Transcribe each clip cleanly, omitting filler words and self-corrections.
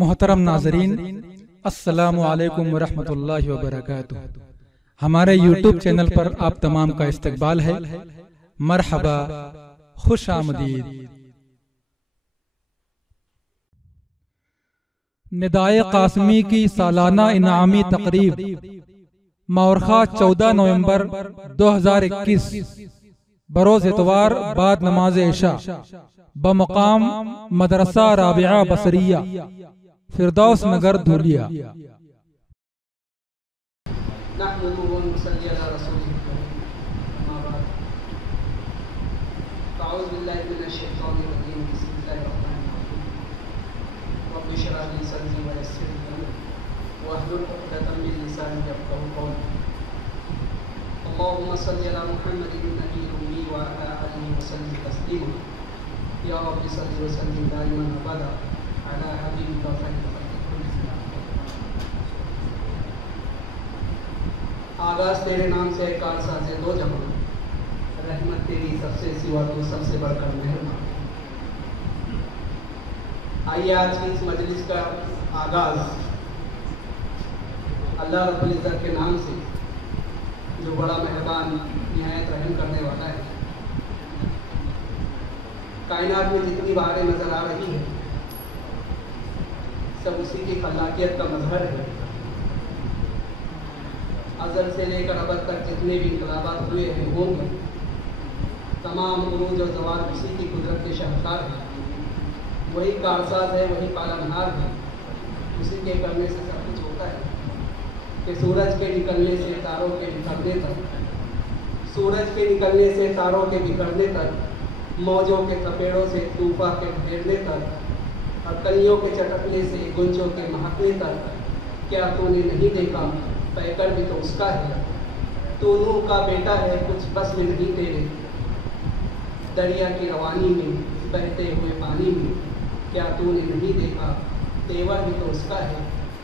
محترم ناظرین، السلام علیکم ورحمۃ اللہ وبرکاتہ۔ ہمارے یوٹیوب چینل پر آپ تمام کا استقبال ہے۔ مرحبا، خوش آمدید۔ ندائے قاسمی کی سالانہ انعامی تقریب مورخہ 14 نومبر 2021 بروز اتوار بعد نماز عشاء بمقام مدرسہ رابعہ بصریہ، فردوس نگر دھولیا۔ نحمده ونصلي على رسوله الكريم، أما بعد فأعوذ بالله من الشيطان الرجيم، بسم الله الرحمن الرحيم، رب اشرح لي صدري ويسر لي أمري واحلل عقدة من لساني يفقهوا قولي، اللهم صل على محمد النبي الأمي وعلى آله وسلم تسليما، يا رب صل وسلم دائما أبدا على حبيبك وخير خلقك كلهم۔ آغاز تیرے نام سے کارساز دو جہاں، رحمت تیری سب سے سوا تو سب سے بڑھ کر مہربان۔ آئیے آج کی اس مجلس کا آغاز اللہ رب العزت کے نام سے، جو بڑا مہربان نہایت رحم کرنے والا ہے۔ کائنات میں جتنی بہاریں نظر آ رہی ہے سب اسی کی خلاقیت کا مظہر ہے۔ ازل سے لے کر ابد تک جتنے بھی انقلابات ہوئے ہیں ہوں گے، تمام عروج اور زوال اسی کی قدرت کے شاہکار ہیں۔ وہی کارساز ہے، وہی پالنہار ہے، اسی کے کرنے سے سب کچھ ہوتا ہے۔ کہ سورج کے نکلنے سے تاروں کے بکھرنے تک، سورج کے نکلنے سے تاروں کے بکھرنے تک، موجوں کے تپیڑوں سے طوفان کے ڈھیرنے تک، اور کلیوں کے چٹکنے سے گنجوں کے مہکنے تک، کیا تو نے نہیں دیکھا پیکر بھی تو اس کا ہے۔ تو نوح کا بیٹا ہے، کچھ بس میں نہیں تیرے، دریا کی روانی میں بہتے ہوئے پانی میں، کیا تو نے نہیں دیکھا تیور بھی تو اس کا ہے،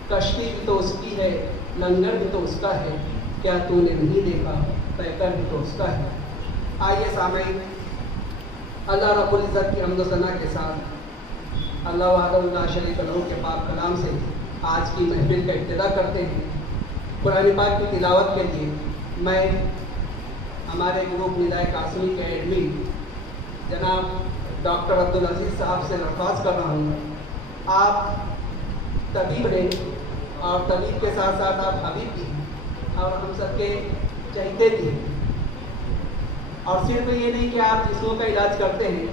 کشتی بھی تو اس کی ہے، لنگر بھی تو اس کا ہے، کیا تو نے نہیں دیکھا پیکر بھی تو اس کا ہے۔ آئیے سامعین، اللہ رب العزت کی حمد و ثنا کے ساتھ اللہ وحدہ لا شریک لہ کے پاک کلام سے آج کی محفل کا ابتدا کرتے ہیں۔ قرآن پاک کی تلاوت کے لیے میں ہمارے گروپ ندائے قاسمی کے ایڈمن جناب ڈاکٹر عبدالعزیز صاحب سے درخواست کر رہا ہوں، آپ طبیب ہیں اور طبیب کے ساتھ ساتھ آپ حبیب بھی ہیں اور ہم سب کے چہیتے بھی ہیں، اور صرف یہ نہیں کہ آپ جسموں کا علاج کرتے ہیں۔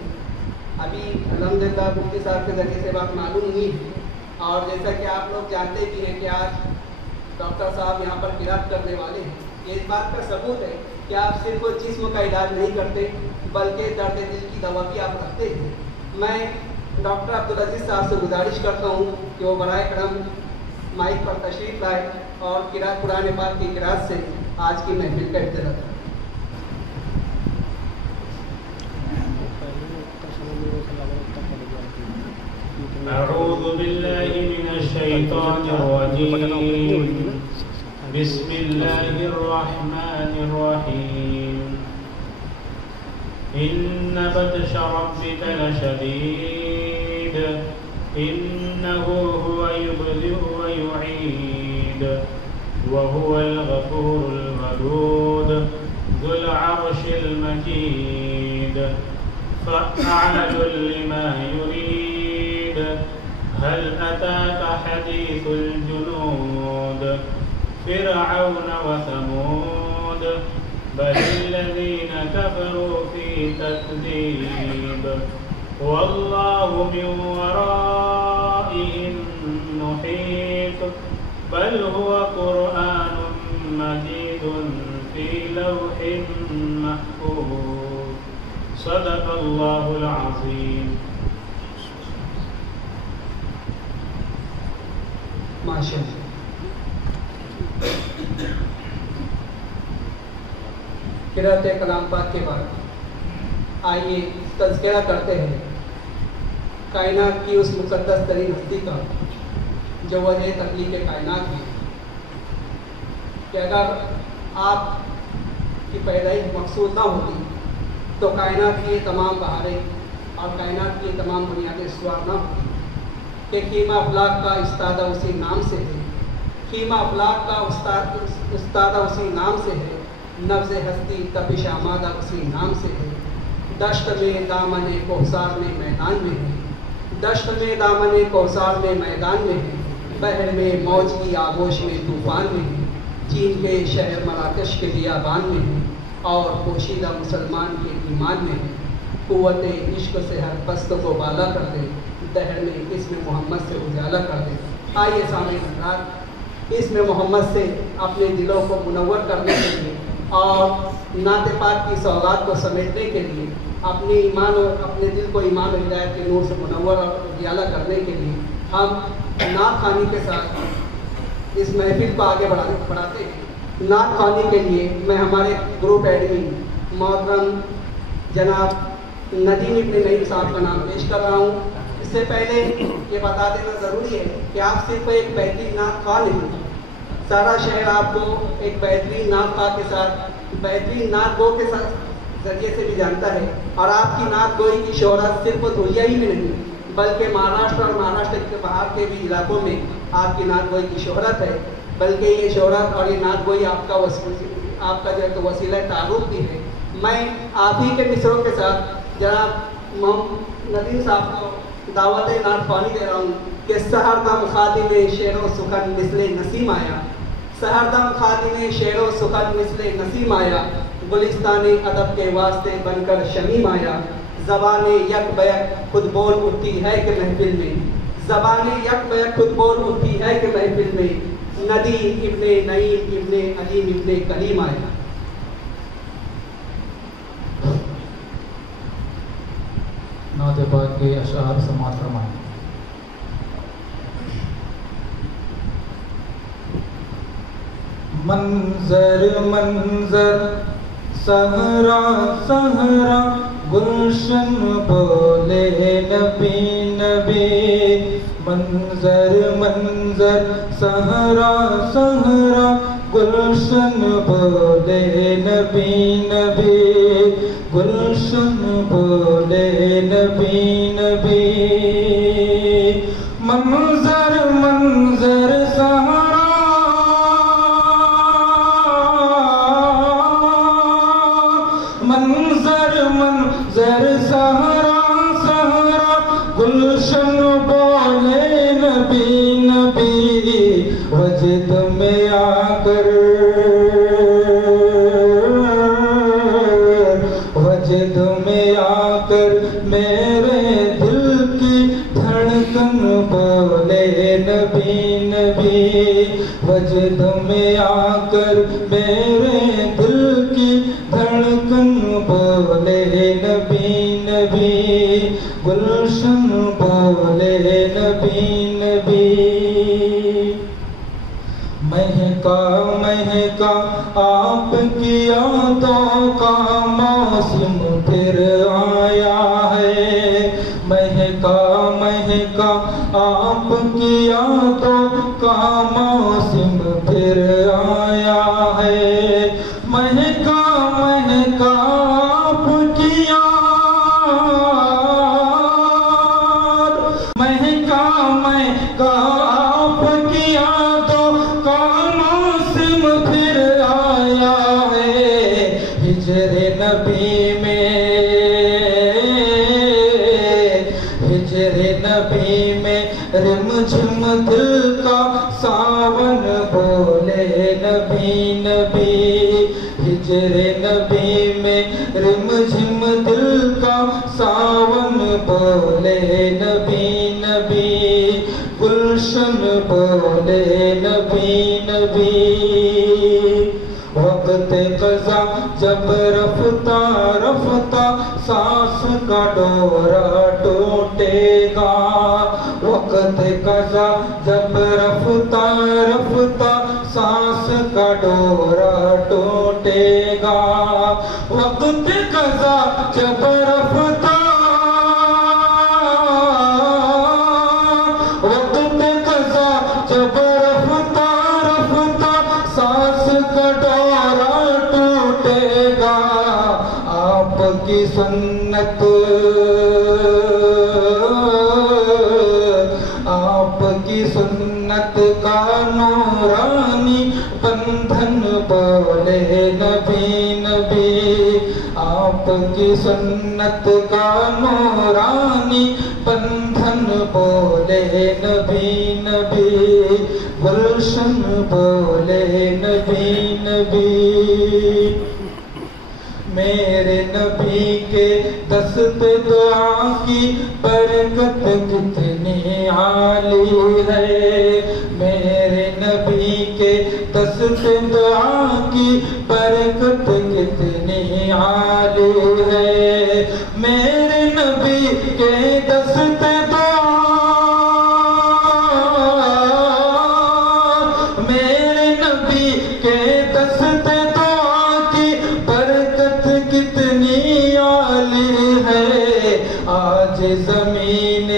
ابھی الحمدللہ مفتی صاحب کے ذریعے سے بات معلوم ہوئی ہے، اور جیسا کہ آپ لوگ جانتے بھی ہیں کہ آج ڈاکٹر صاحب یہاں پر قرات کرنے والے ہیں، یہ اس بات کا ثبوت ہے کہ آپ صرف جسم کا علاج نہیں کرتے بلکہ درد دل کی دوا بھی آپ رکھتے ہیں۔ میں ڈاکٹر عبدالعزیز صاحب سے گزارش کرتا ہوں کہ وہ برائے کرم مائک پر تشریف لائے اور قرآن پاک کی قرات سے آج کی محفل کا ابتدا کریں۔ أعوذ بالله من الشيطان الرجيم، بسم الله الرحمن الرحيم، إن بطش ربك لشديد، إنه هو يبدئ ويعيد، وهو الغفور الودود، ذو العرش المجيد، فعال لما يريد، هل أتاك حديث الجنود، فرعون وثمود، بل الذين كفروا في تكذيب، والله من ورائهم محيط، بل هو قرآن مجيد في لوح محفوظ، صدق الله العظيم۔ ماشاءاللہ۔ قرأت کلام پاک کے بعد آئیے تذکرہ کرتے ہیں کائنات کی اس مقدس ترین ہستی کا جو وجہ تخلیق کائنات ہے، کہ اگر آپ کی پیدائش مقصود نہ ہوتی تو کائنات کی تمام بہاریں اور کائنات کی تمام بنیادیں استوار نہ ہوتی۔ کہ خیمہ افلاک کا استادہ اسی نام سے ہے، خیمہ افلاک کا استادہ اسی نام سے ہے، نبض ہستی تپش آمادہ اسی نام سے ہے، دشت میں دامن کوثر میں میدان میں ہے، دشت میں دامن کوثر میں میدان میں ہے، بحر میں موج کی آغوش میں طوفان میں ہے، چین کے شہر مراکش کے بیابان میں ہے، اور پوشیدہ مسلمان کے ایمان میں ہے، قوت عشق سے ہر پست کو بالا کر دے، دہر میں اسم محمد سے اجالا کر دے۔ آئیے سامعین حضرات، اسم محمد سے اپنے دلوں کو منور کرنے کے لیے اور نعت پاک کی سوغات کو سمیٹنے کے لیے، اپنے ایمان اور اپنے دل کو ایمان و ہدایت کے نور سے منور اور اجالا کرنے کے لیے ہم نعت خوانی کے ساتھ اس محفل کو آگے بڑھاتے ہیں۔ نعت خوانی کے لیے میں ہمارے گروپ ایڈمن محترم جناب ندیم ابن نعیم صاحب کا نام پیش کر رہا ہوں۔ اس سے پہلے یہ بتا دینا ضروری ہے کہ آپ صرف ایک بہترین نعت خواہ نہیں، سارا شہر آپ کو ایک بہترین نعت خواہ کے ساتھ، بہترین نعت گو کے ساتھ ذریعے سے بھی جانتا ہے، اور آپ کی نعت گوئی کی شہرت صرف دھولیا ہی میں نہیں بلکہ مہاراشٹر اور مہاراشٹر کے باہر کے بھی علاقوں میں آپ کی نعت گوئی کی شہرت ہے، بلکہ یہ شہرت اور یہ نعت گوئی آپ کا جو ہے تو وسیلہ تعارف بھی ہے۔ میں آپ ہی کے مصروں کے ساتھ جناب ندیم صاحب کو دعوت نعت خوانی دے رہا ہوں کہ سحر دم خادم شعر و سخن مثل نسیم آیا، سحر دم خادم شعر و سخن مثل نسیم آیا، گلستان ادب کے واسطے بن کر شمیم آیا، زبان یک بیک خود بول اٹھتی ہے کہ محفل میں، زبان یک بیک خود بول اٹھتی ہے کہ محفل میں، ندیم ابن نعیم ابن علیم ابن کلیم آیا۔ نعت پاک کے اشعار سماعت فرمائیں۔ منظر منظر سہرا سہرا گلشن بولے نبی نبی، منظر منظر سہرا سہرا گلشن بولے نبی نبی، گلشن بولے نبی نبی، منظر منظر سہرا منظر منظر سہرا سہرا گلشن بولے نبی نبی، وجد میں آ کر وجد میں آ کر میرے دل کی دھڑکن بولے نبی نبی، وجد میں آ کر میرے دل کی دھڑکن بولے نبی نبی، گلشن بولے نبی نبی، مہکا مہکا آپ کی یادوں کا موسم پھر آیا ہے، مہکا مہکا آپ کی یادوں کا موسم پھر آیا ہے، مہکا مہکا آپ کی یاد، مہکا مہکا آپ کی یادوں کا موسم پھر آیا ہے، ہجر نبی میں ہجر نبی میں رم جھم دل کا ساون بولے نبی نبی، ہجر نبی میں رم جھم دل کا ساون بولے نبی نبی، گلشن بولے نبی نبی، وقت قضا جب رفتہ رفتہ سانس کا ڈورا ٹوٹے گا، وقت قضا جب رفتہ رفتہ سانس کا ڈورا ٹوٹے گا، وقت قضا جب رفتہ وقت قضا جب رفتہ رفتہ سانس کا ڈورا ٹوٹے گا، آپ کی سنت کی سنت کا نورانی بندھن بولے نبی نبی، آپ کی سنت کا نورانی بندھن بولے نبی نبی، گلشن بولے نبی نبی۔ میرے نبی کے دست دعا کی برکت کتنی عالی ہے، میرے نبی کے دست دعا کی برکت کتنی عالی ہے، میرے نبی کے دست دعا، میرے نبی کے دست دعا کی برکت کتنی عالی ہے، آج زمین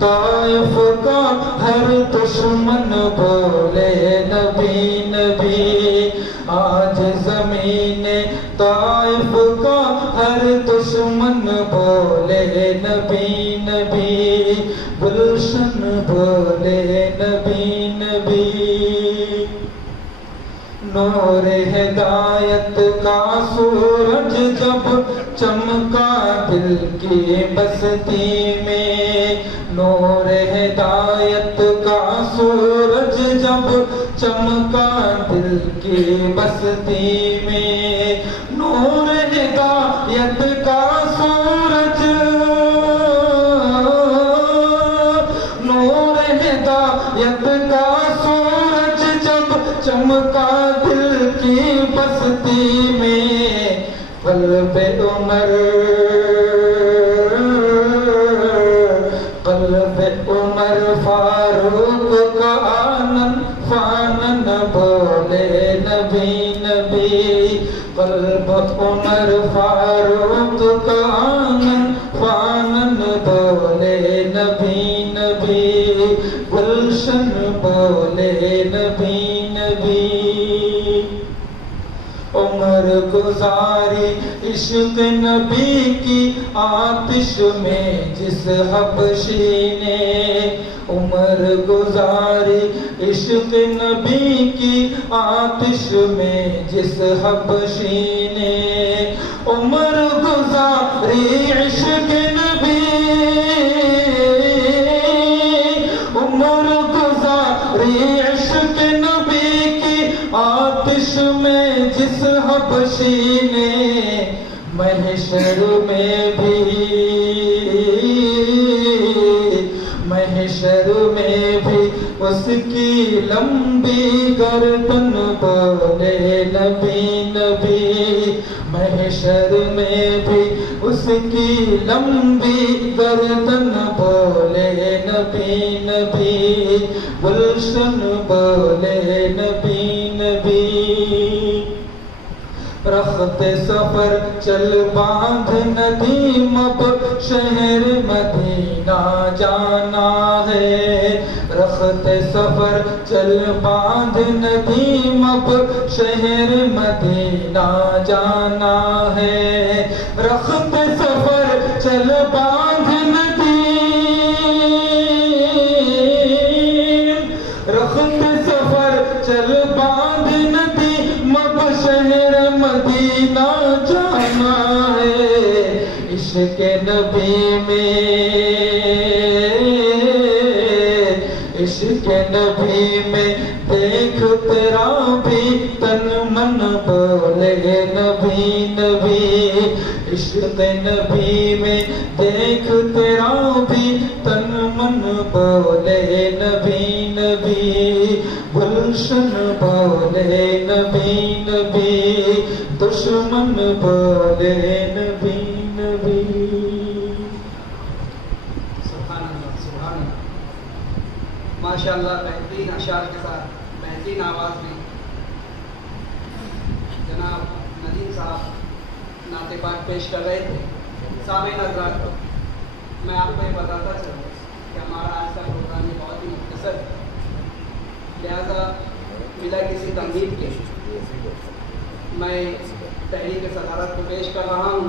طائف کا ہر دشمن بولے نبی نبی، آج زمین طائف کا ہر دشمن بولے نبی نبی، گلشن بولے نبی نبی۔ نور ہدایت کا سورج جب چمکا دل کی بستی میں، نور ہدایت کا سورج جب چمکا دل کی بستی میں، نور ہدایت کا سورج، نور ہدایت کا سورج جب چمکا دل کی بستی میں، قلب عمر، قلب عمر فاروق کا آنن فانن بولے نبی نبی، قلب عمر فاروق کا آنن فانن بولے نبی نبی، گلشن بولے نبی نبی۔ عمر گزاری عشق نبی کی آتش میں جس حبشی نے، عمر گزاری عشق نبی کی آتش میں جس حبشی نے، عمر گزاری عشق نبی، عمر گزاری عشق نبی کی آتش میں جس حبشی نے، محشر میں بھی، محشر میں بھی اس کی لمبی گردن بولے نبی نبی، محشر میں بھی اس کی لمبی گردن بولے نبی نبی، گلشن بولے نبی نبی۔ رخت سفر چل باندھ ندیم اب شہر مدینہ جانا ہے، رخت سفر چل باندھ ندیم اب شہر مدینہ جانا ہے، رخت سفر چل باندھ ندیم، رخت سفر چل باندھ ندیم اب شہر مدینہ جانا ہے، عشق نبی میں، عشق نبی میں دیکھ تیرا بھی تن من بولے نبی نبی، عشق نبی میں دیکھ تیرا بھی تن من بولے نبی نبی، گلشن بولے نبی نبی، دشمن بولے نبی نبی۔ سبحان اللہ سبحان اللہ، ماشاءاللہ بہترین اشعار کے ساتھ بہترین آواز میں جناب ندیم صاحب نعت پاک پیش کر رہے تھے۔ سامعین حضرات، میں آپ کو یہ بتاتا چلوں کہ ہمارا آج کا پروگرام یہ بہت ہی مختصر ہے، لہذا بلا کسی تمہید کے میں تحریک صدارت کو پیش کر رہا ہوں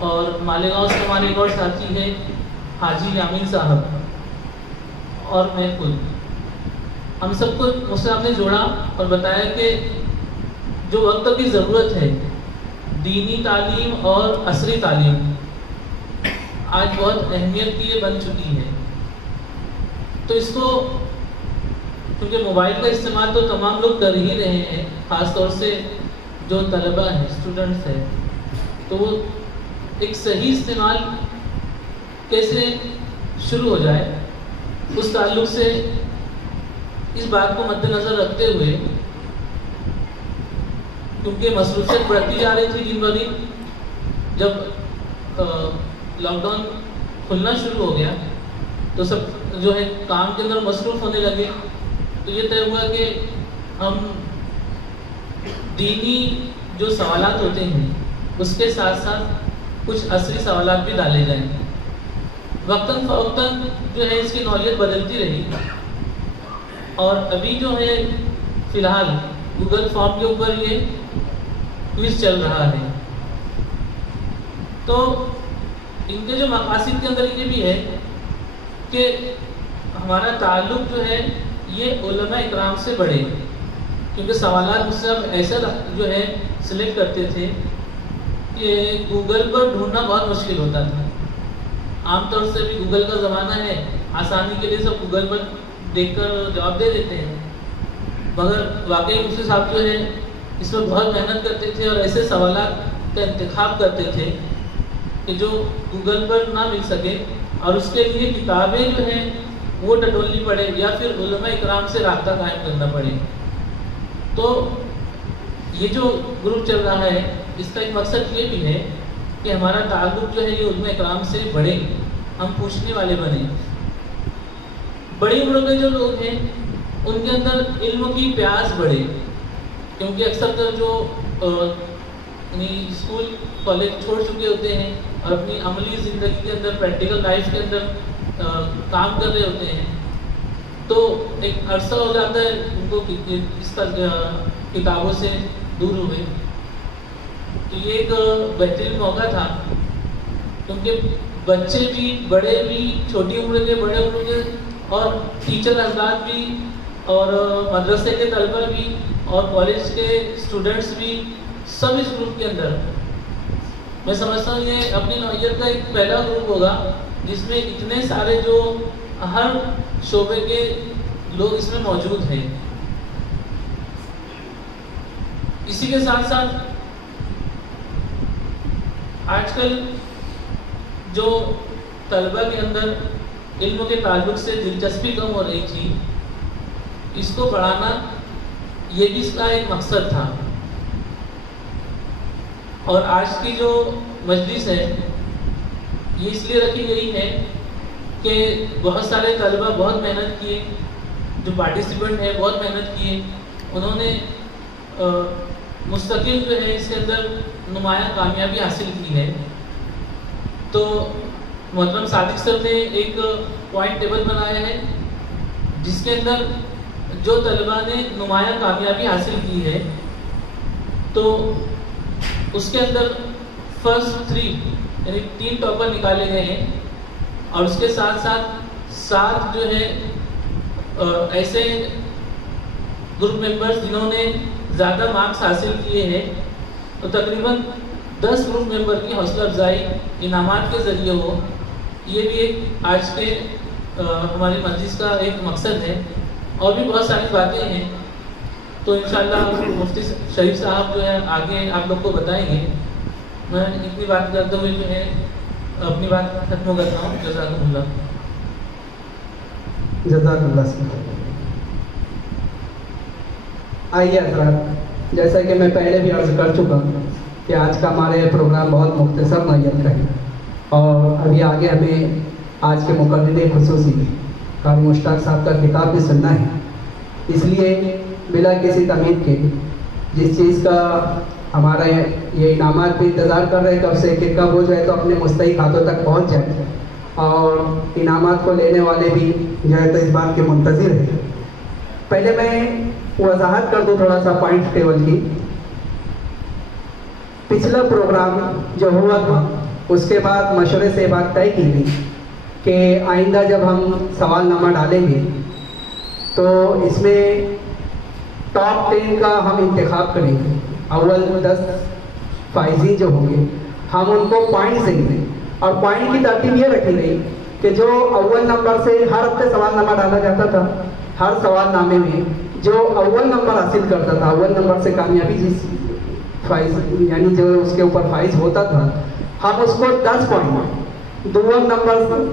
اور مالیگاؤں سے ہمارے ایک اور ساتھی ہے حاجی یامین صاحب اور میں خود. ہم سب کو مسلم نے جوڑا اور بتایا کہ جو وقت کی ضرورت ہے دینی تعلیم اور عصری تعلیم آج بہت اہمیت کی بن چکی ہے. تو اس کو کیونکہ موبائل کا استعمال تو تمام لوگ کر ہی رہے ہیں، خاص طور سے جو طلبہ ہیں، اسٹوڈنٹس ہیں، تو وہ ایک صحیح استعمال کیسے شروع ہو جائے اس تعلق سے اس بات کو مد نظر رکھتے ہوئے، کیونکہ مصروفیت بڑھتی جا رہی تھی دن بدن، جب لاک ڈاؤن کھلنا شروع ہو گیا تو سب جو ہے کام کے اندر مصروف ہونے لگے. تو یہ طے ہوا کہ ہم دینی جو سوالات ہوتے ہیں اس کے ساتھ ساتھ کچھ عصری سوالات بھی ڈالے جائیں. وقتاً فوقتاً جو ہے اس کی نوعیت بدلتی رہی، اور ابھی جو ہے فی الحال گوگل فارم کے اوپر یہ کوئز چل رہا ہے. تو ان کے جو مقاصد کے اندر یہ بھی ہے کہ ہمارا تعلق جو ہے یہ علماء اکرام سے بڑھے، کیونکہ سوالات مجھ سے اب ایسا جو ہے سلیکٹ کرتے تھے کہ گوگل پر ڈھونڈنا بہت مشکل ہوتا تھا. عام طور سے بھی گوگل کا زمانہ ہے، آسانی کے لیے سب گوگل پر دیکھ کر جواب دے دیتے ہیں، مگر واقعی مفتی صاحب جو ہے اس میں بہت محنت کرتے تھے اور ایسے سوالات کا انتخاب کرتے تھے کہ جو گوگل پر نہ مل سکے، اور اس کے لیے کتابیں جو ہیں وہ ٹٹولنی پڑے یا پھر علماء اکرام سے رابطہ قائم کرنا پڑے. تو یہ جو گروپ چل رہا ہے اس کا ایک مقصد یہ بھی ہے کہ ہمارا تعلق جو ہے یہ علماء اکرام سے بڑھے، ہم پوچھنے والے بنیں. بڑی عمر کے جو لوگ ہیں ان کے اندر علم کی پیاس بڑھے، کیونکہ اکثر تر جو اسکول کالج چھوڑ چکے ہوتے ہیں اور اپنی عملی زندگی کے اندر پریکٹیکل لائف کے اندر کام کر رہے ہوتے ہیں، تو ایک عرصہ ہو جاتا ہے ان کو اس کتابوں سے دور ہوئے. تو یہ ایک بہترین موقع تھا، کیونکہ بچے بھی، بڑے بھی، چھوٹی عمر کے، بڑے عمر کے، اور ٹیچر حضرات بھی، اور مدرسے کے طلبہ بھی، اور کالج کے اسٹوڈنٹس بھی، سب اس گروپ کے اندر. میں سمجھتا ہوں یہ اپنی نوعیت کا ایک پہلا گروپ ہوگا جس میں اتنے سارے جو ہر شعبے کے لوگ اس میں موجود ہیں. اسی کے ساتھ ساتھ آج کل جو طلبہ کے اندر علم کے تعلق سے دلچسپی کم ہو رہی تھی، اس کو بڑھانا یہ بھی اس کا ایک مقصد تھا. اور آج کی جو مجلس ہے یہ اس لیے رکھی گئی ہے کہ بہت سارے طلبہ بہت محنت کیے، جو پارٹیسپینٹ ہیں بہت محنت کیے، انہوں نے مستقل جو ہے اس کے اندر نمایاں کامیابی حاصل کی ہے. تو محترم صادق سر نے ایک پوائنٹ ٹیبل بنایا ہے جس کے اندر جو طلبہ نے نمایاں کامیابی حاصل کی ہے تو اس کے اندر فرسٹ 3 یعنی 3 ٹاپر نکالے گئے ہیں، اور اس کے ساتھ ساتھ 7 جو ہے ایسے گروپ ممبرز جنہوں نے زیادہ مارکس حاصل کیے ہیں. تو تقریباً 10 گروپ ممبر کی حوصلہ افزائی انعامات کے ذریعے ہو. یہ بھی ایک آج کے ہماری مجلس کا ایک مقصد ہے. اور بھی بہت ساری باتیں ہیں تو انشاءاللہ مفتی شریف صاحب جو ہے آگے آپ لوگ کو بتائیں گے. میں اتنی بات کرتے ہوئے جو ہے اپنی بات ختم کرتا ہوں. جزاکم اللہ. جزاک اللہ. آئیے حضرات، جیسا کہ میں پہلے بھی عرض کر چکا ہوں کہ آج کا ہمارے پروگرام بہت مختصر نوعیت کا ہے، اور ابھی آگے ہمیں آج کے مقرر خصوصی قاری مشتاق صاحب کا خطاب بھی سننا ہے. اس لیے بلا کسی تمہید کے جس چیز کا ہمارا یہ انعامات بھی انتظار کر رہے کب سے کہ کب ہو جائے تو اپنے مستحق ہاتھوں تک پہنچ جائے، اور انعامات کو لینے والے بھی جو ہے تو اس بات کے منتظر ہیں. پہلے میں وضاحت کر دوں تھوڑا سا پوائنٹ ٹیبل کی. پچھلا پروگرام جو ہوا تھا اس کے بعد مشورے سے بات طے کی گئی کہ آئندہ جب ہم سوال نامہ ڈالیں گے تو اس میں ٹاپ 10 کا ہم انتخاب کریں گے. اول 10 فائزین جو ہوں گے ہم ان کو پوائنٹس دیں گے, اور پوائنٹ کی ترتیب یہ رکھی گئی کہ جو اول نمبر سے ہر ہفتے سوال نامہ ڈالا جاتا تھا, ہر سوال نامے میں جو اول نمبر حاصل کرتا تھا, اول نمبر سے کامیابی جس فائز یعنی جو اس کے اوپر فائز ہوتا تھا, ہم اس کو 10 پوائنٹ, دوم نمبر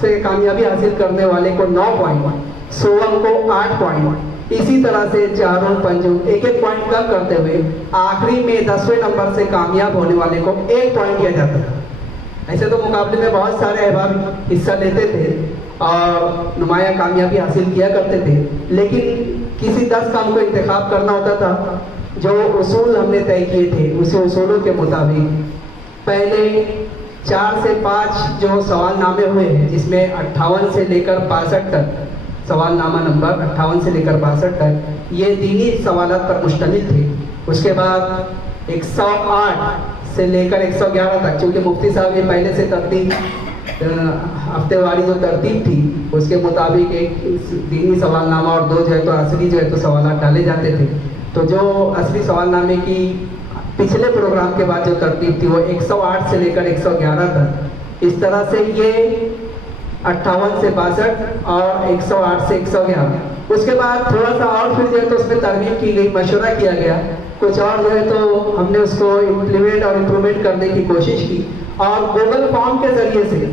سے کامیابی حاصل کرنے والے کو 9 پوائنٹ, سوم کو 8 پوائنٹ, اسی طرح سے چاروں پنجوں ایک ایک پوائنٹ کم کرتے ہوئے آخری میں 10ویں نمبر سے کامیاب ہونے والے کو 1 پوائنٹ دیا جاتا تھا. ایسے تو مقابلے میں بہت سارے احباب حصہ لیتے تھے اور نمایاں کامیابی حاصل کیا کرتے تھے, لیکن کسی 10 کا ہم کو انتخاب کرنا ہوتا تھا. جو اصول ہم نے طے کیے تھے اسی اصولوں کے مطابق پہلے 4 سے 5 جو سوال نامے ہوئے ہیں, جس میں 58 سے لے کر 62 تک, سوال نامہ نمبر 58 سے لے کر 62 تک یہ دینی سوالات پر مشتمل تھے. اس کے بعد 108 سے لے کر 111 تک, چونکہ مفتی صاحب یہ پہلے سے ترتیب ہفتے واری جو ترتیب تھی اس کے مطابق ایک دینی سوال نامہ اور 2 جو ہے تو اصلی جو ہے تو سوالات ڈالے جاتے تھے. تو جو اصلی سوال نامے کی پچھلے پروگرام کے بعد جو ترتیب تھی وہ 108 سے لے کر 111 تک, اس طرح سے یہ 58 سے 62 اور 108 سے 111. اس کے بعد تھوڑا سا اور پھر جو ہے تو اس میں ترمیم کی گئی, مشورہ کیا گیا, کچھ اور جو ہے تو ہم نے اس کو امپلیمنٹ اور امپرومنٹ کرنے کی کوشش کی, اور گوگل فارم کے ذریعے سے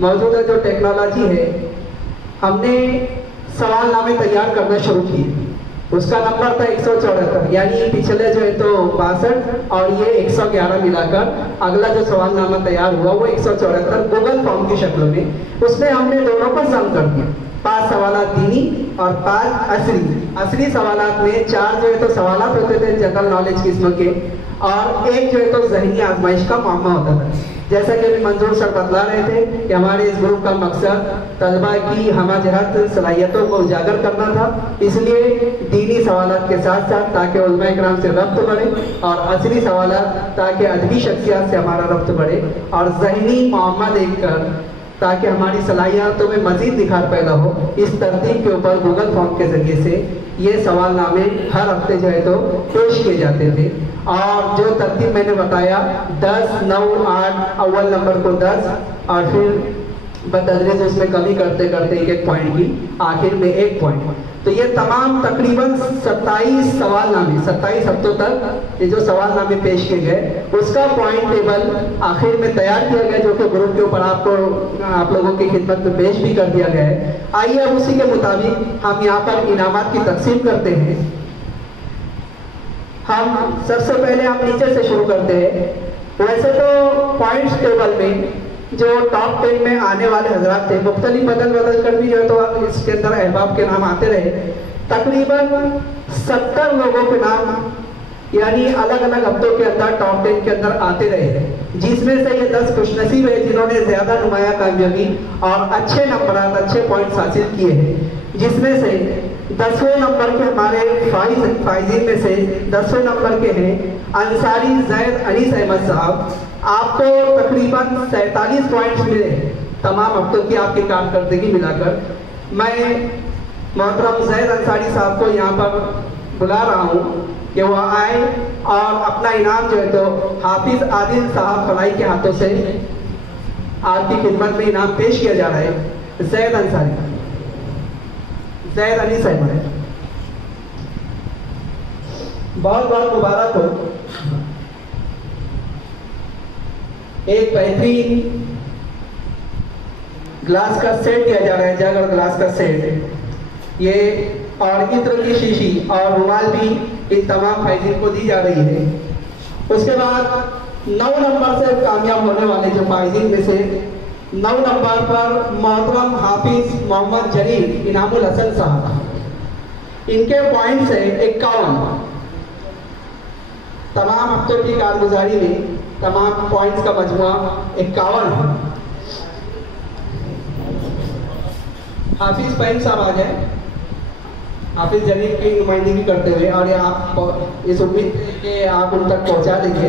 موجودہ جو ٹیکنالوجی ہے ہم نے سوال نامے تیار کرنا شروع کیے. اس کا نمبر تھا 174, یعنی پچھلے جو ہے تو 62 اور یہ 111 ملا کر اگلا جو سوال نامہ تیار ہوا وہ 174 گوگل فارم کی شکل میں. اس میں ہم نے دونوں کو ضم کر دیا, 5 سوالات دینی اور 5 اصلی سوالات میں 4 جو ہے تو سوالات ہوتے تھے جنرل نالج قسم کے, اور 1 جو ہے تو ذہنی آزمائش کا معاملہ ہوتا تھا. جیسا کہ ابھی منظور سر بتلا رہے تھے کہ ہمارے اس گروپ کا مقصد طلبہ کی ہمہ جہت صلاحیتوں کو اجاگر کرنا تھا, اس لیے دینی سوالات کے ساتھ ساتھ تاکہ علماء اکرام سے ربط بڑھے, اور اصلی سوالات تاکہ ادبی شخصیات سے ہمارا ربط بڑھے, اور ذہنی معمہ دیکھ کر تاکہ ہماری صلاحیتوں میں مزید نکھار پیدا ہو. اس ترتیب کے اوپر گوگل فارم کے ذریعے سے یہ سوال نامے ہر ہفتے جو ہے تو پیش کیے جاتے تھے. اور جو ترتیب میں نے بتایا 10, 9, 8 اول نمبر کو 10 اور پھر بتدریج اس میں کمی کرتے کرتے 1 پوائنٹ کی, آخر میں 1 پوائنٹ. تو یہ تمام تقریباً 27 سوال نامے 27 ہفتوں تک یہ جو سوال نامے پیش کیے گئے اس کا پوائنٹ ٹیبل آخر میں تیار کیا گیا, جو کہ گروپ کے اوپر آپ لوگوں کی خدمت میں پیش بھی کر دیا گیا ہے. آئیے اب اسی کے مطابق ہم یہاں پر انعامات کی تقسیم کرتے ہیں. ہم سب سے پہلے ہم نیچے سے شروع کرتے ہیں. ویسے تو پوائنٹس ٹیبل میں جو ٹاپ 10 میں آنے والے حضرات تھے مختلف بدل کر بھی جو ہے تو اس کے اندر احباب کے نام آتے رہے. تقریباً 70 لوگوں کے نام یعنی الگ الگ ہفتوں کے اندر ٹاپ 10 کے اندر آتے رہے, جس میں سے یہ 10 خوش نصیب ہے جنہوں نے زیادہ نمایاں کامیابی اور اچھے نمبرات اچھے پوائنٹس حاصل کیے ہیں. جس میں سے 10ویں نمبر کے ہمارے فائزین میں سے 10ویں نمبر کے ہیں انصاری زید انیس احمد صاحب. آپ کو تقریباً 47 پوائنٹس ملے تمام ہفتوں کی آپ کی کارکردگی ملا کر. میں محترم زید انصاری صاحب کو یہاں پر بلا رہا ہوں کہ وہ آئے اور اپنا انعام جو ہے تو حافظ عادل صاحب فلائی کے ہاتھوں سے آپ کی خدمت میں انعام پیش کیا جا رہا ہے. زید انصاری, زید انیس احمد, بہت بہت مبارک ہو. ایک بہترین گلاس کا سیٹ دیا جا رہا ہے, جگ اور گلاس کا سیٹ, یہ اور عطر کی شیشی اور رومال بھی ان تمام فائزین کو دی جا رہی ہے. اس کے بعد 9 نمبر سے کامیاب ہونے والے جو فائزین میں سے 9 نمبر پر محترم حافظ محمد جلیل انعام الحسن صاحب, ان کے پوائنٹس ہیں 51. تمام ہفتوں کی کارگزاری میں تمام پوائنٹس کا مجموعہ 51 ہے. حافظ فہیم صاحب آ جائیں حافظ جلیل کی نمائندگی کرتے ہوئے, اور یہ آپ اس امید کہ آپ ان تک پہنچا دیں گے.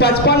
55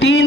3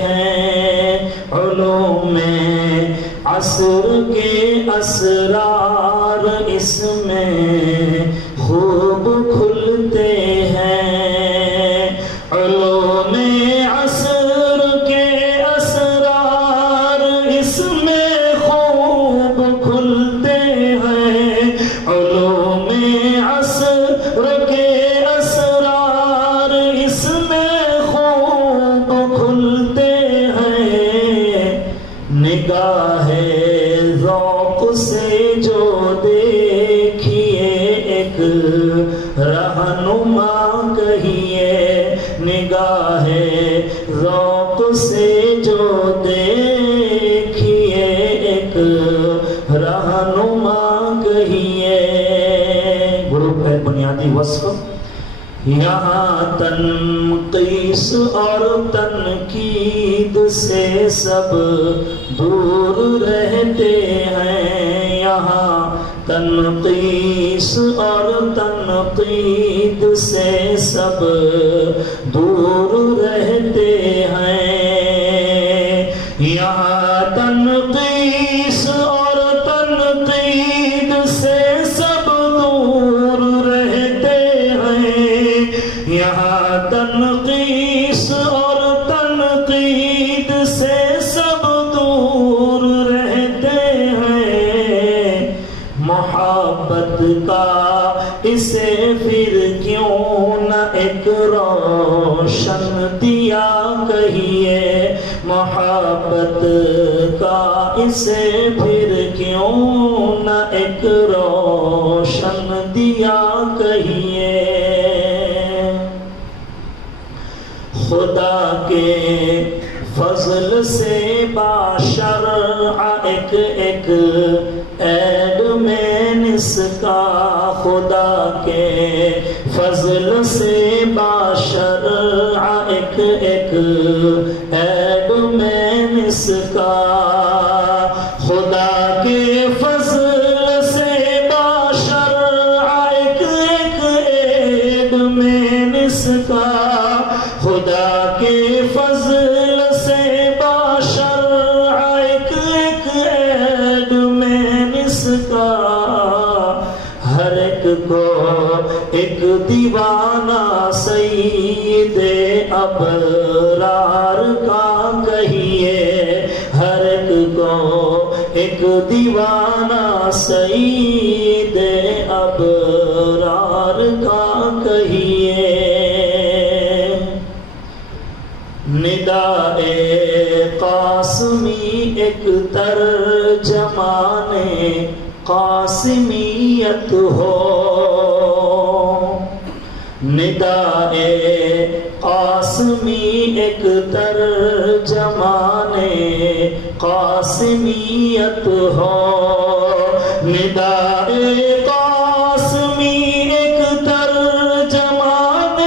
ہیں، علوم عصر کے اسرار اس میں خوب کھلتے ہیں، علوم عصر کے اسرار اس میں خوب کھلتے ہیں، علوم عصر کے اسرار اس میں خوب کھلتے ہیں، نگاہ ذوق سے جو دیکھیے ایک رہنما کہیے، نگاہ ذوق سے جو دیکھیے ایک رہنما کہیے۔ گروپ ہے بنیادی وصف، یہاں تنقیس اور تنقید سے سب دور رہتے ہیں، یہاں تنقیس اور تنقید سے سب دور رہتے ہیں، یہاں تنقیس اور تنقید سے سب دور رہتے ہیں، یہاں تنقیس اور تنقید سے سب دور رہتے ہیں، محبت کا اسے پھر کیوں نہ ایک روشن دیا کہیے، محبت کا اسے پھر کیوں نہ ایک روشن دیا کہیے۔ خدا کے فضل سے باشرع ایک ایک عید میں نس کا، خدا کے فضل سے باشرع ایک ایک عید میں نس کا، خدا کے فضل سے باشرع ایک ایک عید میں نس کا، خدا کے فضل سے باشرع ایک ایک عید میں نس کا، ہر ایک کو ایک دیوانہ سید ابرار کا کہیے، ہر ایک کو ایک دیوانہ سید ابرار کا کہیے۔ ندائے قاسمی ایک ترجمان قاسمیت ہو، ندائے قاسمی ایک ترجمان قاسمیت ہو، ندائے قاسمی ایک ترجمان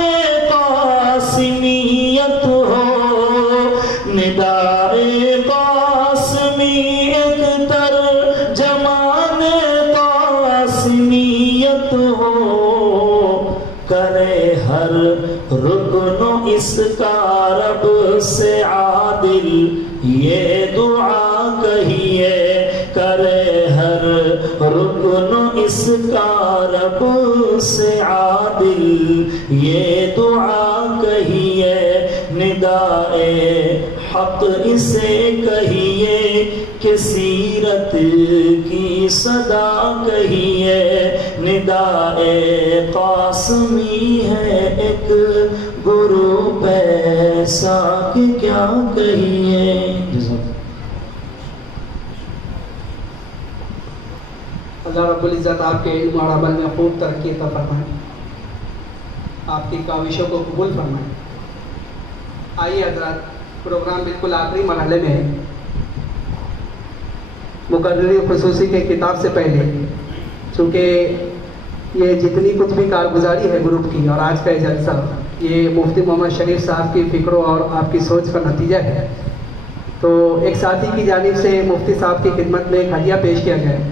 قاسمیت ہو، ندائے قاسمی ایک ترجمان قاسمیت ہو، کرے ہر رکن اس کا رب سے عادل یہ دعا کہیے، کرے ہر رکن اس کا رب سے عادل یہ دعا کہیے، ندائے حق اسے کہیے کہ سیرت کی صدا کہیے، ندائے قاسمی ہے ایک گروپ ایسا کہ کیا کہیے۔ اللہ رب العزت آپ کے علم اور عمل میں خوب ترقی عطا فرمائے، آپ کی کاوشوں کو قبول فرمائے۔ آئیے حضرات، پروگرام بالکل آخری مرحلے میں ہے۔ مقرری خصوصی کے کتاب سے پہلے، چونکہ یہ جتنی کچھ بھی کارگزاری ہے گروپ کی اور آج کا یہ جلسہ، یہ مفتی محمد شریف صاحب کی فکروں اور آپ کی سوچ کا نتیجہ ہے، تو ایک ساتھی کی جانب سے مفتی صاحب کی خدمت میں ایک ہدیہ پیش کیا گیا ہے۔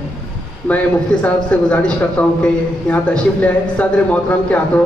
میں مفتی صاحب سے گزارش کرتا ہوں کہ یہاں تشریف لے آئے، صدر محترم کے ہاتھوں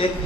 1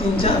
3-4।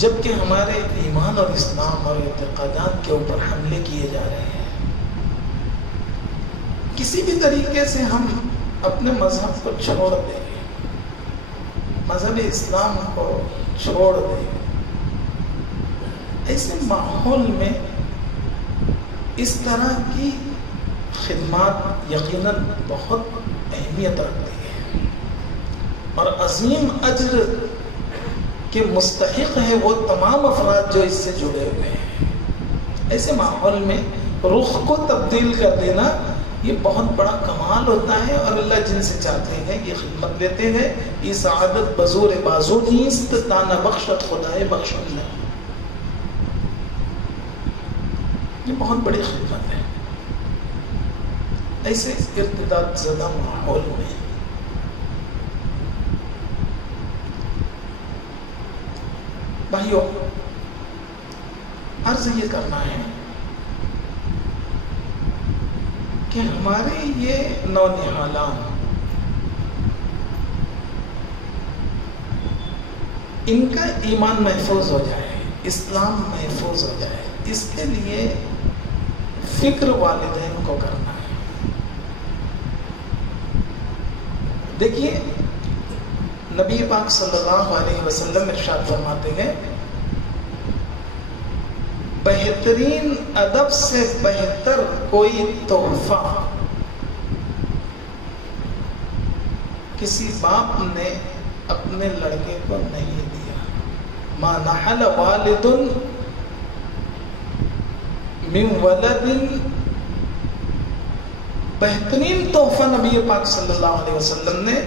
جبکہ ہمارے ایمان اور اسلام اور اعتقادات کے اوپر حملے کیے جا رہے ہیں. کسی بھی طریقے سے ہم اپنے مذہب کو چھوڑ دیں, مذہب اسلام کو چھوڑ دیں, ایسے ماحول میں اس طرح کی خدمات یقیناً بہت اہمیت رکھتی ہے اور عظیم اجر کے مستحق ہے وہ تمام افراد جو اس سے جڑے ہوئے ہیں. ایسے ماحول میں رخ کو تبدیل کر دینا یہ بہت بڑا کمال ہوتا ہے, اور اللہ جن سے چاہتے ہیں یہ خدمت لیتے ہیں. یہ سعادت بزور بازو نیست دانا بخشت خدائے بخشت ہے. یہ بہت بڑی خدمت ہے. ایسے ارتداد زدہ ماحول میں بھائیوں عرض یہ کرنا ہے کہ ہمارے یہ نونہالان ان کا ایمان محفوظ ہو جائے, اسلام محفوظ ہو جائے, اس کے لیے فکر والدین کو کرنا ہے. دیکھیے نبی پاک صلی اللہ علیہ وسلم ارشاد فرماتے ہیں بہترین ادب سے بہتر کوئی تحفہ کسی باپ نے اپنے لڑکے کو نہیں دیا. ما نحل والد من ولد, بہترین تحفہ نبی پاک صلی اللہ علیہ وسلم نے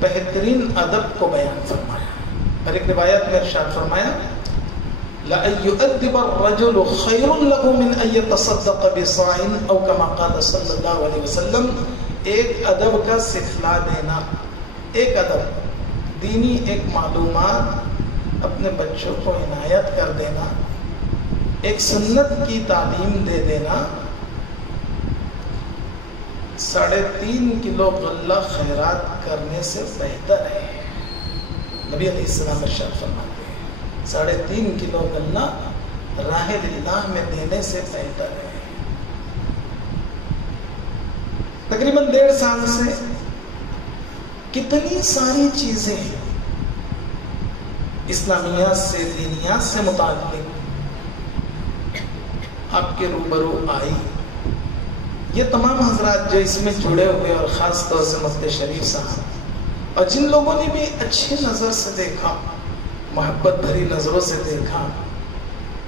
بہترین ادب کو بیان فرمایا. اور ایک روایت میں ارشاد فرمایا لَأَن يُؤَدِّبَ الرَّجُلُ خَيْرٌ لَهُ مِنْ أَن يَتَصَدَّقَ بِصَاعٍ أَوْ كَمَا قَالَ صلی اللہ علیہ وسلم. ایک ادب کا سکھلا دینا, ایک ادب دینی, ایک معلومات اپنے بچوں کو عنایت کر دینا, ایک سنت کی تعلیم دے دینا 3.5 کلو غلہ خیرات کرنے سے بہتر ہے. نبی علیہ السلام ارشاد فرماتے ہیں 3.5 کلو غلہ راہ اللہ میں دینے سے بہتر ہے. تقریباً 1.5 سال سے کتنی ساری چیزیں اسلامیات سے, دینیات سے متعلق آپ کے روبرو آئی. یہ تمام حضرات جو اس میں جڑے ہوئے اور خاص طور سے مفتی شریف صاحب اور جن لوگوں نے بھی اچھی نظر سے دیکھا, محبت بھری نظروں سے دیکھا,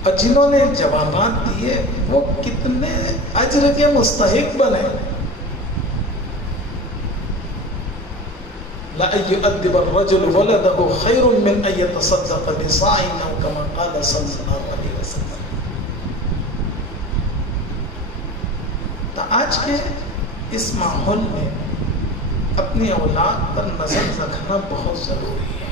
اور جنہوں نے جوابات دیے وہ کتنے اجر کے مستحق بنے. لَأَن يُؤَدِّبَ الرَّجُلُ وَلَدَهُ خَيْرٌ مِّنْ أَن يَتَصَدَّقَ بِصَاعٍ أَوْ كَمَا قَالَ صلی اللہ علیہ وسلم. تو آج کے اس ماحول میں اپنی اولاد پر نظر رکھنا بہت ضروری ہے.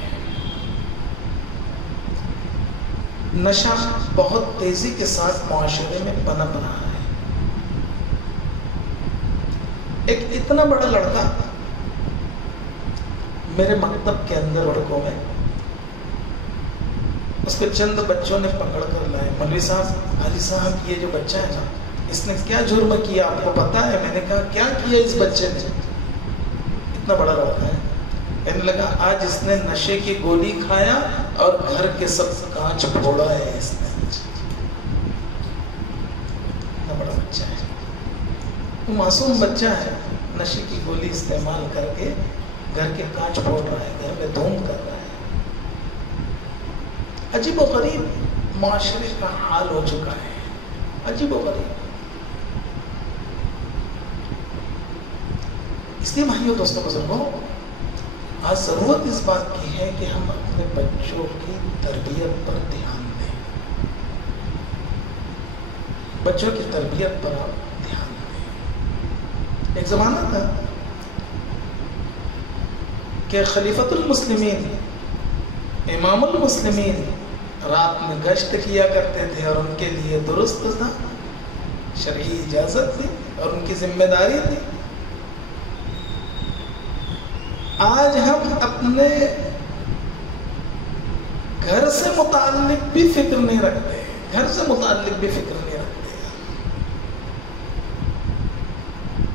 نشہ بہت تیزی کے ساتھ معاشرے میں پنپ رہا ہے. ایک اتنا بڑا لڑکا میرے مکتب کے اندر اڑکوں میں, اس کو چند بچوں نے پکڑ کر لائے. مولوی صاحب, حاجی صاحب, یہ جو بچہ ہے نا اس نے کیا جرم کیا آپ کو پتا ہے؟ میں نے کہا کیا کیا اس بچے نے؟ اتنا بڑا لڑکا ہے. کہنے لگا آج اس نے نشے کی گولی کھایا اور گھر کے سب کانچ پھوڑا ہے اس نے. اتنا بڑا بچہ ہے, وہ معصوم بچہ ہے, نشے کی گولی استعمال کر کے گھر کے کانچ پھوڑ رہا ہے, گھر میں دھوم کر رہا ہے. عجیب و غریب معاشرے کا حال ہو چکا ہے, عجیب و غریب. اس لیے بھائیوں, دوستوں, بزرگوں, آج ضرورت اس بات کی ہے کہ ہم اپنے بچوں کی تربیت پر دھیان دیں. بچوں کی تربیت پر آپ دھیان دیں. ایک زمانہ تھا کہ خلیفۃ المسلمین, امام المسلمین رات میں گشت کیا کرتے تھے اور ان کے لیے درست تھا, شرعی اجازت تھی اور ان کی ذمہ داری تھی. آج ہم اپنے گھر سے متعلق بھی فکر نہیں رکھتے، گھر سے متعلق بھی فکر نہیں رکھتے.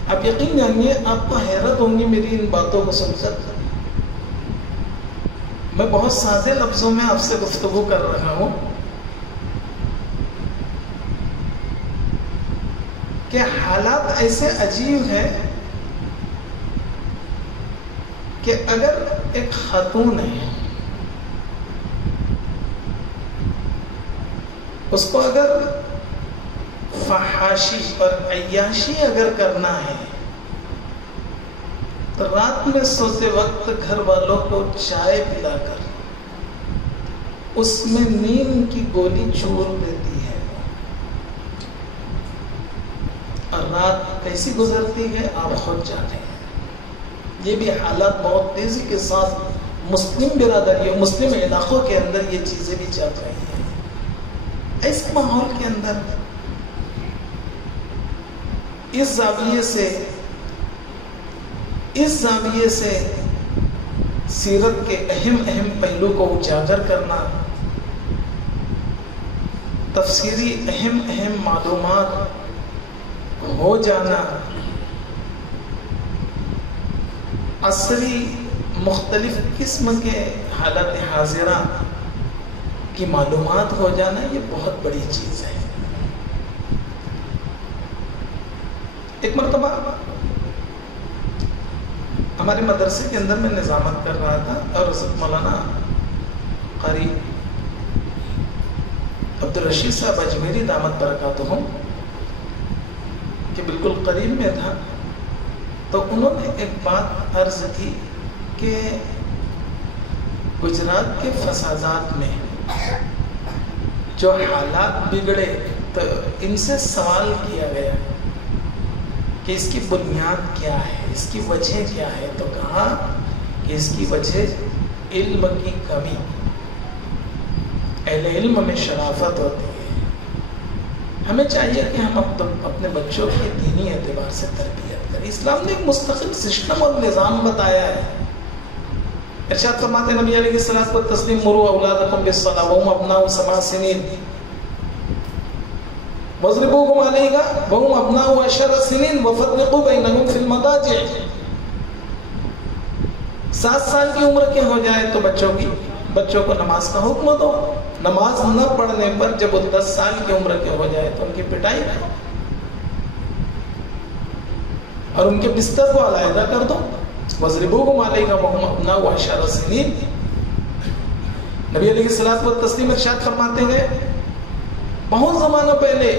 آپ یقین جانیے، آپ کو حیرت ہوگی میری ان باتوں کو سن کر. میں بہت سادے لفظوں میں آپ سے گفتگو کر رہا ہوں کہ حالات ایسے عجیب ہیں کہ اگر ایک خاتون ہے، اس کو اگر فحاشی اور عیاشی اگر کرنا ہے تو رات میں سوتے وقت گھر والوں کو چائے پلا کر اس میں نیند کی گولی چور دیتی ہے، اور رات کیسی گزرتی ہے آپ خود جانے ہیں. یہ بھی حالات بہت تیزی کے ساتھ مسلم برادری، مسلم علاقوں کے اندر یہ چیزیں بھی چل رہی ہیں. ایسے ماحول کے اندر اس زاویے سے سیرت کے اہم پہلو کو اجاگر کرنا، تفسیری اہم معلومات ہو جانا، عصری مختلف قسم کے حالات حاضرہ کی معلومات ہو جانا، یہ بہت بڑی چیز ہے. ایک مرتبہ ہمارے مدرسے کے اندر میں نظامت کر رہا تھا، اور حضرت مولانا قاری عبدالرشید صاحب اجمیری دامت برکاتہم کہ بالکل قریب میں تھا. تو انہوں نے ایک بات عرض کی کہ گجرات کے فسادات میں جو حالات بگڑے، تو ان سے سوال کیا گیا کہ اس کی بنیاد کیا ہے، اس کی وجہ کیا ہے. تو کہا کہ اس کی وجہ علم کی کمی، اہل علم میں شرافت ہوتی ہے. ہمیں چاہیے کہ ہم اپنے بچوں کی دینی اعتبار سے تربیت کریں. اسلام نے ایک مستقل سسٹم اور نظام بتایا ہے. ارشاد فرماتے نبی علیہ الصلوۃ والتسلیم مروا اولادکم بالصلاۃ وهم ابناء 7 سنین واضربوهم علیہا وهم ابناء 10 سنین وفرقوا بینہم فی المضاجع. 7 سال کی عمر کے ہو جائے تو بچوں کو نماز کا حکم دو. نماز نہ پڑھنے پر جب وہ 10 سال کی عمر کے ہو جائے تو ان کی پٹائی کرو اور ان کے بستر کو علیحدہ کر دو. وَضْرِبُوهُمْ عَلَيْهَا وَهُمْ أَبْنَاءُ 10 سنین. نبی علیہ الصلوۃ والتسلیم ارشاد فرماتے ہیں بہت زمانہ پہلے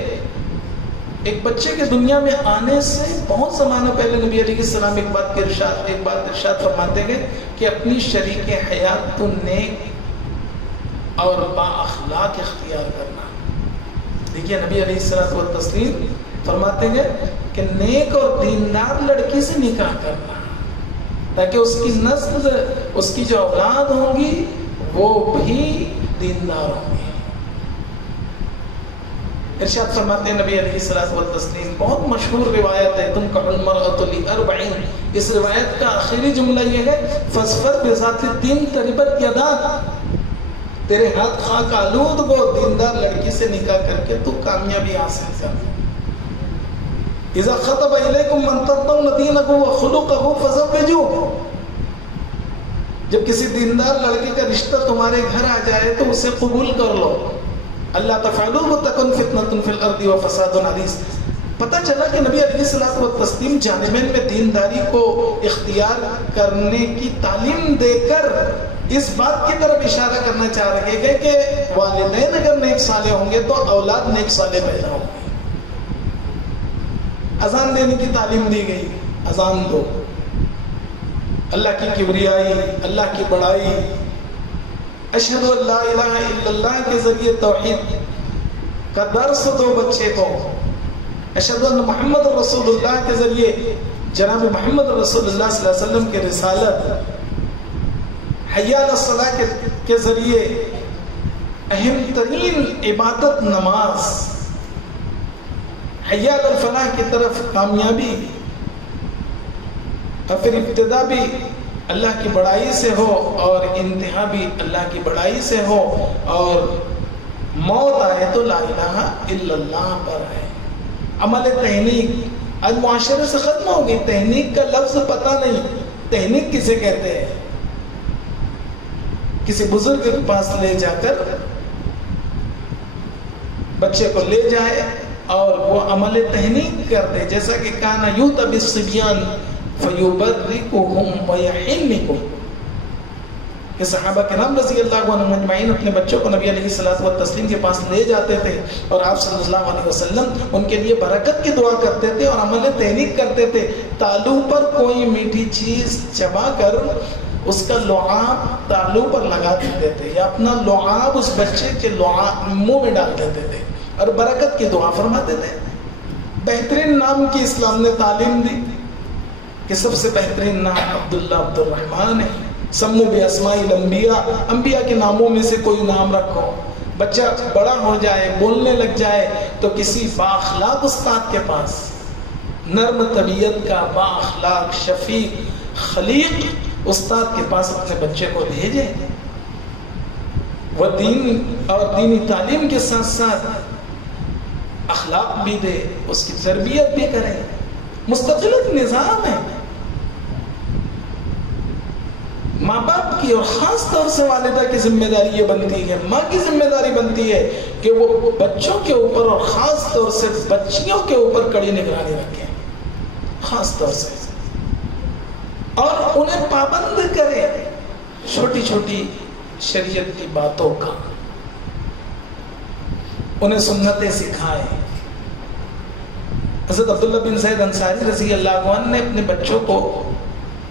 ایک بچے کے دنیا میں آنے سے بہت زمانہ پہلے نبی علیہ السلام ایک بات ارشاد فرماتے ہیں کہ اپنی شریک حیات تو نیک اور با اخلاق اختیار کرنا. دیکھیے نبی علیہ الصلوۃ والتسلیم فرماتے ہیں کہ نیک اور دیندار لڑکی سے نکاح کرنا تاکہ اس کی نسل، اس کی جو اولاد ہوں گی وہ بھی دیندار ہوں گی. ارشاد فرماتے ہیں نبی علیہ الصلوۃ والتسلیم، بہت مشہور روایت ہے تنکح المرأة ل40. اس روایت کا آخری جملہ یہ ہے فاظفر بذات الدین تربت یداک. تیرے ہاتھ خاک آلود وہ دیندار لڑکی سے نکاح کر کے تو کامیابی حاصل کر. اذا خطب الیکم من ترضون دینہ وخلقہ فزوجوہ. جب کسی دیندار لڑکی کا رشتہ تمہارے گھر آ جائے تو اسے قبول کر لو. اللہ تفعلوا تکن فتنۃ فی الارض وفساد عریض. پتہ چلا کہ نبی علیہ الصلوۃ والتسلیم جانبین میں دینداری کو اختیار کرنے کی تعلیم دے کر اس بات کی طرف اشارہ کرنا چاہ رہے ہیں کہ والدین اگر نیک صالح ہوں گے تو اولاد نیک صالح پیدا ہوں گے. اذان دینے کی تعلیم دی گئی، اذان دو. اللہ کی کبریائی، اللہ کی بڑائی، اشہد ان لا الہ الا اللہ کے ذریعے توحید کا درس دو بچے کو. اشہد ان محمد رسول اللہ کے ذریعے جناب محمد رسول اللہ صلی اللہ علیہ وسلم کے رسالت، حی علی الصلاۃ کے ذریعے اہم ترین عبادت نماز، حی علی الفلاح کی طرف کامیابی، اور پھر ابتدا بھی اللہ کی بڑائی سے ہو اور انتہا بھی اللہ کی بڑائی سے ہو، اور موت آئے تو لا الہ الا اللہ پر ہے۔ عمل تحنیک آج معاشرے سے ختم ہو گئی، تحنیک کا لفظ پتہ نہیں، تحنیک کسے کہتے ہیں؟ کسی بزرگ کے پاس لے جا کر بچے کو لے جائے اور وہ عمل تحنیک کر دے، جیسا کہ کانا یوت بالصبیان فیبرکہم ویحنکم، کہ صحابہ کرام رضی اللہ عنہم اجمعین اپنے بچوں کو نبی علیہ الصلوۃ والتسلیم کے پاس لے جاتے تھے اور آپ صلی اللہ علیہ وسلم ان کے لیے برکت کی دعا کرتے تھے اور عمل تحنیک کرتے تھے۔ تالو پر کوئی میٹھی چیز چبا کر اس کا لعاب تالو پر لگا دیتے تھے، یا اپنا لعاب اس بچے کے منہ میں ڈال دیتے تھے اور برکت کی دعا فرماتے تھے۔ بہترین نام کی اسلام نے تعلیم دی کہ سب سے بہترین نام عبداللہ عبد الرحمن ہے۔ سمو باسماء الانبیاء، انبیاء کے ناموں میں سے کوئی نام رکھو۔ بچہ بڑا ہو جائے، بولنے لگ جائے تو کسی بااخلاق استاد کے پاس، نرم طبیعت کا بااخلاق شفیق خلیق استاد کے پاس اپنے بچے کو بھیجے، وہ دین اور دینی تعلیم کے ساتھ ساتھ اخلاق بھی دے، اس کی تربیت بھی کرے۔ مستقل نظام ہے، ماں باپ کی اور خاص طور سے والدہ کی ذمہ داری یہ بنتی ہے، ماں کی ذمہ داری بنتی ہے کہ وہ بچوں کے اوپر اور خاص طور سے بچیوں کے اوپر کڑی نگرانی رکھے، خاص طور سے، اور انہیں پابند کرے چھوٹی چھوٹی شریعت کی باتوں کا، انہیں سنتیں سکھائے۔ حضرت عبداللہ بن زید انصاری رضی اللہ عنہ نے اپنے بچوں کو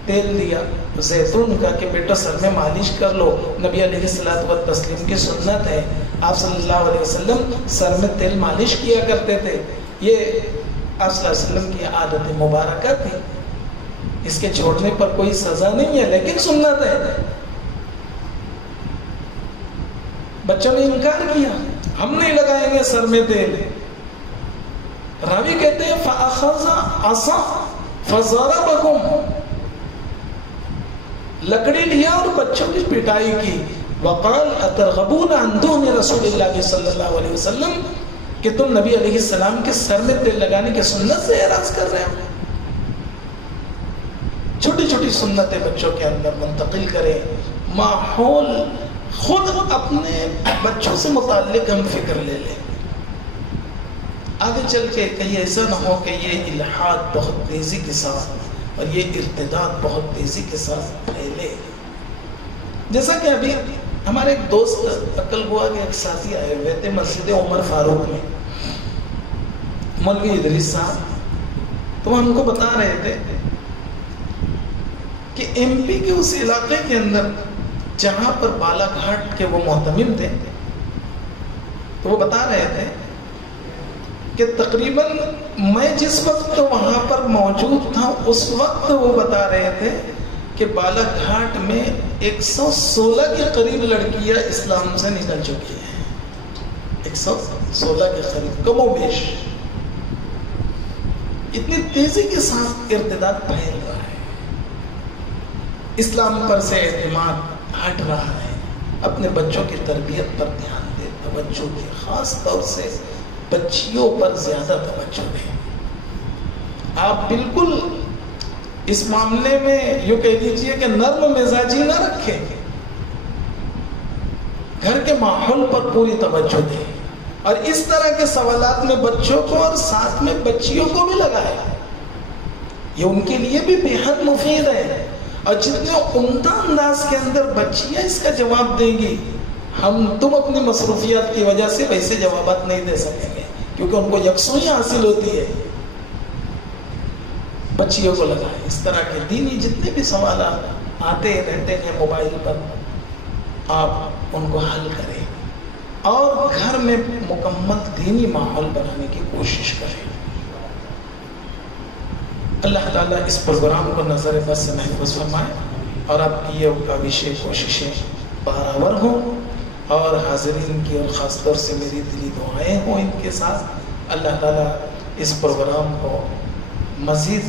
تیل دیا زیتون کا کہ بیٹا سر میں مالش کر لو، نبی علیہ الصلوۃ والتسلیم کی سنت ہے، آپ صلی اللہ علیہ وسلم سر میں تیل مالش کیا کرتے تھے، یہ آپ صلی اللہ علیہ وسلم کی عادت مبارکہ تھی، اس کے چھوڑنے پر کوئی سزا نہیں ہے لیکن سنت ہے۔ بچوں نے انکار کیا، ہم نہیں لگائیں گے سر میں تیل۔ راوی کہتے ہیں فَأَخَذَ عَصَا فَضَرَبَهُمْ، لکڑی لیا اور بچوں کی پٹائی کی۔ وقال اترغبون عن دون رسول اللہ صلی اللہ علیہ وسلم، کہ تم نبی علیہ السلام کے سر میں تیل لگانے کی سنت سے اعراض کر رہے ہو۔ چھوٹی چھوٹی سنتیں بچوں کے اندر منتقل کریں، ماحول خود اپنے بچوں سے متعلق ہم فکر لے لیں، آگے چل کے کہیں ایسا نہ ہو کہ یہ الحاد بہت تیزی کے ساتھ اور یہ ارتداد بہت تیزی کے ساتھ پھیلے۔ جیسا کہ ابھی ہمارے ایک دوست عقل ہوا کہ ایک ساتھی آئے ہوئے تھے مسجد عمر فاروق میں، مولوی ادریس صاحب، تو ہم کو بتا رہے تھے کہ ایم پی کے اس علاقے کے اندر جہاں پر بالا گھاٹ کے وہ محتمم تھے، تو وہ بتا رہے تھے کہ تقریباً میں جس وقت وہاں پر موجود تھا اس وقت وہ بتا رہے تھے کہ بالا گھاٹ میں 116 کے قریب لڑکیاں اسلام سے نکل چکی ہیں، 116 کے قریب، کم و بیش۔ اتنی تیزی کے ساتھ ارتداد پھیل رہا ہے، اسلام پر سے اعتماد ہٹ رہا ہے۔ اپنے بچوں کی تربیت پر دھیان دے، توجہ دے، خاص طور سے بچیوں پر زیادہ توجہ دیں۔ آپ بالکل اس معاملے میں یوں کہہ دیجئے کہ نرم مزاجی نہ رکھیں، گھر کے ماحول پر پوری توجہ دیں، اور اس طرح کے سوالات میں بچوں کو اور ساتھ میں بچیوں کو بھی لگائیں، یہ ان کے لیے بھی بے حد مفید ہے۔ اور جتنے عمدہ انداز کے اندر بچیاں اس کا جواب دیں گی، تم اپنی مصروفیات کی وجہ سے ویسے جوابات نہیں دے سکیں گے، کیونکہ ان کو یکسوئی حاصل ہوتی ہے۔ بچیوں کو لگائیں، اس طرح کے دینی جتنے بھی سوالات آتے رہتے ہیں موبائل پر، آپ ان کو حل کریں اور گھر میں مکمل دینی ماحول بنانے کی کوشش کریں۔ اللہ تعالیٰ اس پروگرام کو نظر بد سے محفوظ فرمائے اور آپ کی یہ کاوشیں کوششیں بارآور ہوں، اور حاضرین کی اور خاص طور سے میری دلی دعائیں ہوں ان کے ساتھ۔ اللہ تعالیٰ اس پروگرام کو مزید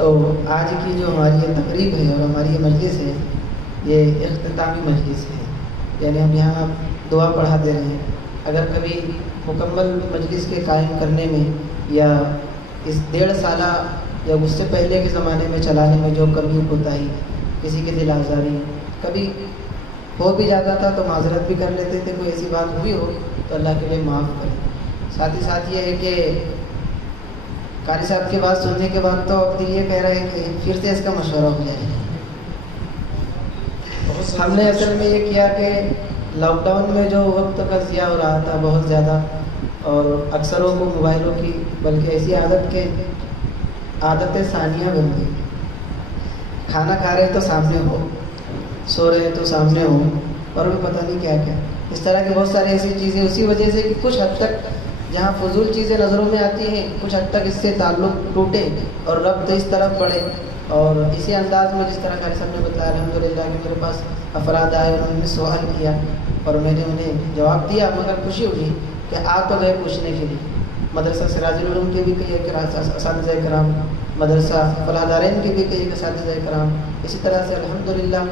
تو آج کی جو ہماری یہ تقریب ہے اور ہماری یہ مجلس ہے، یہ اختتامی مجلس ہے، یعنی ہم یہاں دعا پڑھا دے رہے ہیں۔ اگر کبھی مکمل مجلس کے قائم کرنے میں یا اس 1.5 سالہ یا اس سے پہلے کے زمانے میں چلانے میں جو کمی کوتاہی، کسی کے دل آزاری کبھی ہو بھی جاتا تھا تو معذرت بھی کر لیتے تھے، کوئی ایسی بات ہوئی ہو تو اللہ کے لیے معاف کریں۔ ساتھ ہی ساتھ یہ ہے کہ قاری صاحب کی بات سننے کے بعد تو اب دل یہ کہہ رہا ہے کہ پھر سے اس کا مشورہ ہو جائے۔ ہم نے اصل میں یہ کیا کہ لاک ڈاؤن میں جو وقت کا ضیاع ہو رہا تھا بہت زیادہ، اور اکثروں کو موبائلوں کی بلکہ ایسی عادتیں ثانیہ بن گئی۔ کھانا کھا رہے تو سامنے ہو، سو رہے تو سامنے ہو، اور بھی پتہ نہیں کیا کیا، اس طرح کی بہت ساری ایسی چیزیں اسی وجہ سے کہ کچھ حد تک جہاں فضول چیزیں نظروں میں آتی ہیں کچھ حد تک اس سے تعلق ٹوٹے اور ربط اس طرف بڑھے۔ اور اسی انداز میں جس طرح قاری صاحب نے بتایا الحمدللہ کہ میرے پاس افراد آئے، انہوں نے سوال کیا اور میں نے انہیں جواب دیا، مگر خوشی ہوئی کہ آ تو گئے پوچھنے کے لیے۔ مدرسہ سراج العلوم کے بھی کئی اساتذہ کرام، مدرسہ فلاح دارین کے بھی کئی اساتذہ کرام، اسی طرح سے الحمدللہ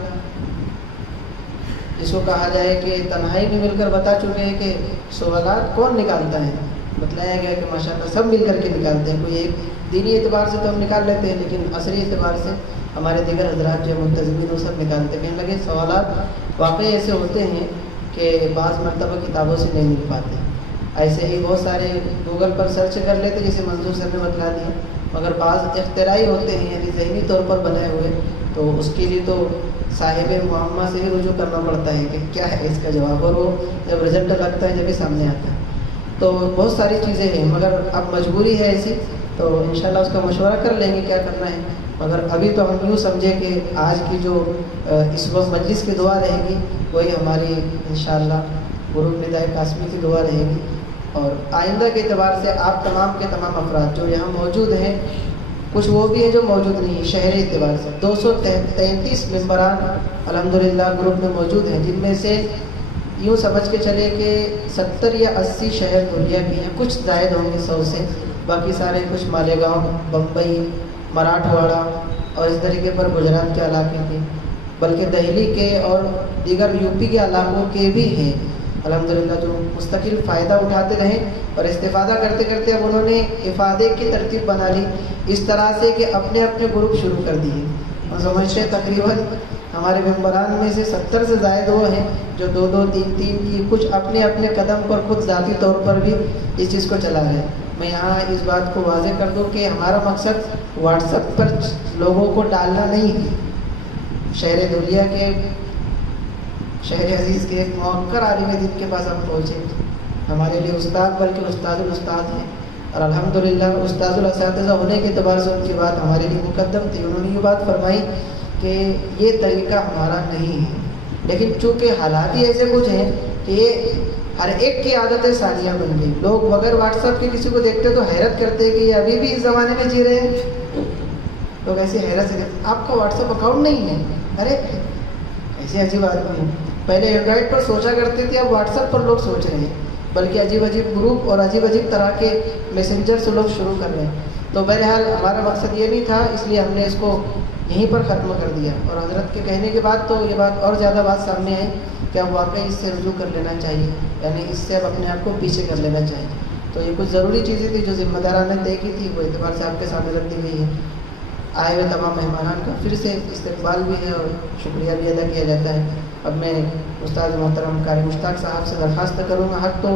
جس کو کہا جائے کہ تنہائی میں مل کر بتا چکے ہیں کہ سوالات کون نکالتا ہے، بتلایا گیا کہ ماشاءاللہ سب مل کر کے نکالتے ہیں۔ کوئی ایک دینی اعتبار سے تو ہم نکال لیتے ہیں، لیکن عصری اعتبار سے ہمارے دیگر حضرات جو منتظمین وہ سب نکالتے ہیں۔ کہنے لگے سوالات واقعی ایسے ہوتے ہیں کہ بعض مرتبہ کتابوں سے نہیں مل پاتے، ایسے ہی بہت سارے گوگل پر سرچ کر لیتے جسے منظور صاحب نے بتلا دیا، مگر بعض اختراعی ہوتے ہیں یعنی ذہنی طور پر بنائے ہوئے، تو اس کے لیے تو صاحب معمہ سے ہی رجوع کرنا پڑتا ہے کہ کیا ہے اس کا جواب، اور وہ جب رزلٹ لگتا ہے جب ہی سامنے آتا ہے۔ تو بہت ساری چیزیں ہیں، مگر اب مجبوری ہے ایسی، تو انشاءاللہ اس کا مشورہ کر لیں گے کیا کرنا ہے۔ مگر ابھی تو ہم یوں سمجھیں کہ آج کی جو اس وقت مجلس کی دعا رہے گی وہی ہماری انشاءاللہ غروب ندائے قاسمی کی دعا رہے گی، اور آئندہ کے اعتبار سے آپ تمام کے تمام افراد جو یہاں موجود ہیں، کچھ وہ بھی ہیں جو موجود نہیں ہیں، شہری اعتبار سے 233 ممبران الحمدللہ گروپ میں موجود ہیں، جن میں سے یوں سمجھ کے چلے کہ 70 یا 80 شہر دھلیا کے ہیں، کچھ زائد ہوں گے 100 سے، باقی سارے کچھ مالیگاؤں، بمبئی، مراٹھواڑہ اور اس طریقے پر گجرات کے علاقے کے، بلکہ دہلی کے اور دیگر یو پی کے علاقوں کے بھی ہیں الحمدللہ، جو مستقل فائدہ اٹھاتے رہیں اور استفادہ کرتے کرتے اب انہوں نے افادے کی ترتیب بنا لی اس طرح سے کہ اپنے اپنے گروپ شروع کر دیے۔ ہم سمجھتے ہیں تقریباً ہمارے ممبران میں سے 70 سے زائد وہ ہیں جو 2-2 3-3 کی، کچھ اپنے اپنے قدم پر خود ذاتی طور پر بھی اس چیز کو چلا رہے ہیں۔ میں یہاں اس بات کو واضح کر دوں کہ ہمارا مقصد واٹس ایپ پر لوگوں کو ڈالنا نہیں ہے۔ شہر دھلیا کے، شہر عزیز کے ایک موقر عالم دین کے پاس ہم پہنچے، ہمارے لیے استاد بلکہ استاد الاستاد ہیں، اور الحمدللہ استاد الاساتذہ ہونے کے اعتبار سے ان کی بات ہمارے لیے مقدم تھی۔ انہوں نے یہ بات فرمائی کہ یہ طریقہ ہمارا نہیں ہے، لیکن چونکہ حالات ہی ایسے کچھ ہیں کہ یہ ہر ایک کی عادتیں ثانیہ بن گئی۔ لوگ بغیر واٹس ایپ کے کسی کو دیکھتے تو حیرت کرتے ہیں کہ یہ ابھی بھی اس زمانے میں جی رہے ہیں۔ لوگ ایسے حیرت سے کہتے آپ کا واٹس ایپ اکاؤنٹ نہیں ہے، ارے ایسی عجیب آدمی ہے۔ پہلے اینڈرائڈ پر سوچا کرتے تھے، اب واٹس ایپ پر لوگ سوچ رہے ہیں، بلکہ عجیب عجیب گروپ اور عجیب عجیب طرح کے میسنجر سے لوگ شروع کر رہے ہیں۔ تو بہرحال ہمارا مقصد یہ نہیں تھا، اس لیے ہم نے اس کو یہیں پر ختم کر دیا، اور حضرت کے کہنے کے بعد تو یہ بات اور زیادہ بات سامنے آئی کہ اب واقعی اس سے رجوع کر لینا چاہیے، یعنی اس سے اب اپنے آپ کو پیچھے کر لینا چاہیے۔ تو یہ کچھ ضروری چیزیں تھیں جو ذمہ دارانہ طے کی تھی، وہ اعتبار سے آپ کے سامنے رکھ دی گئی ہے۔ آئے ہوئے تمام مہمانان کا پھر سے استقبال بھی ہے اور شکریہ بھی ادا کیا جاتا ہے۔ اب میں استاد محترم قاری مشتاق صاحب سے درخواست کروں گا، حق تو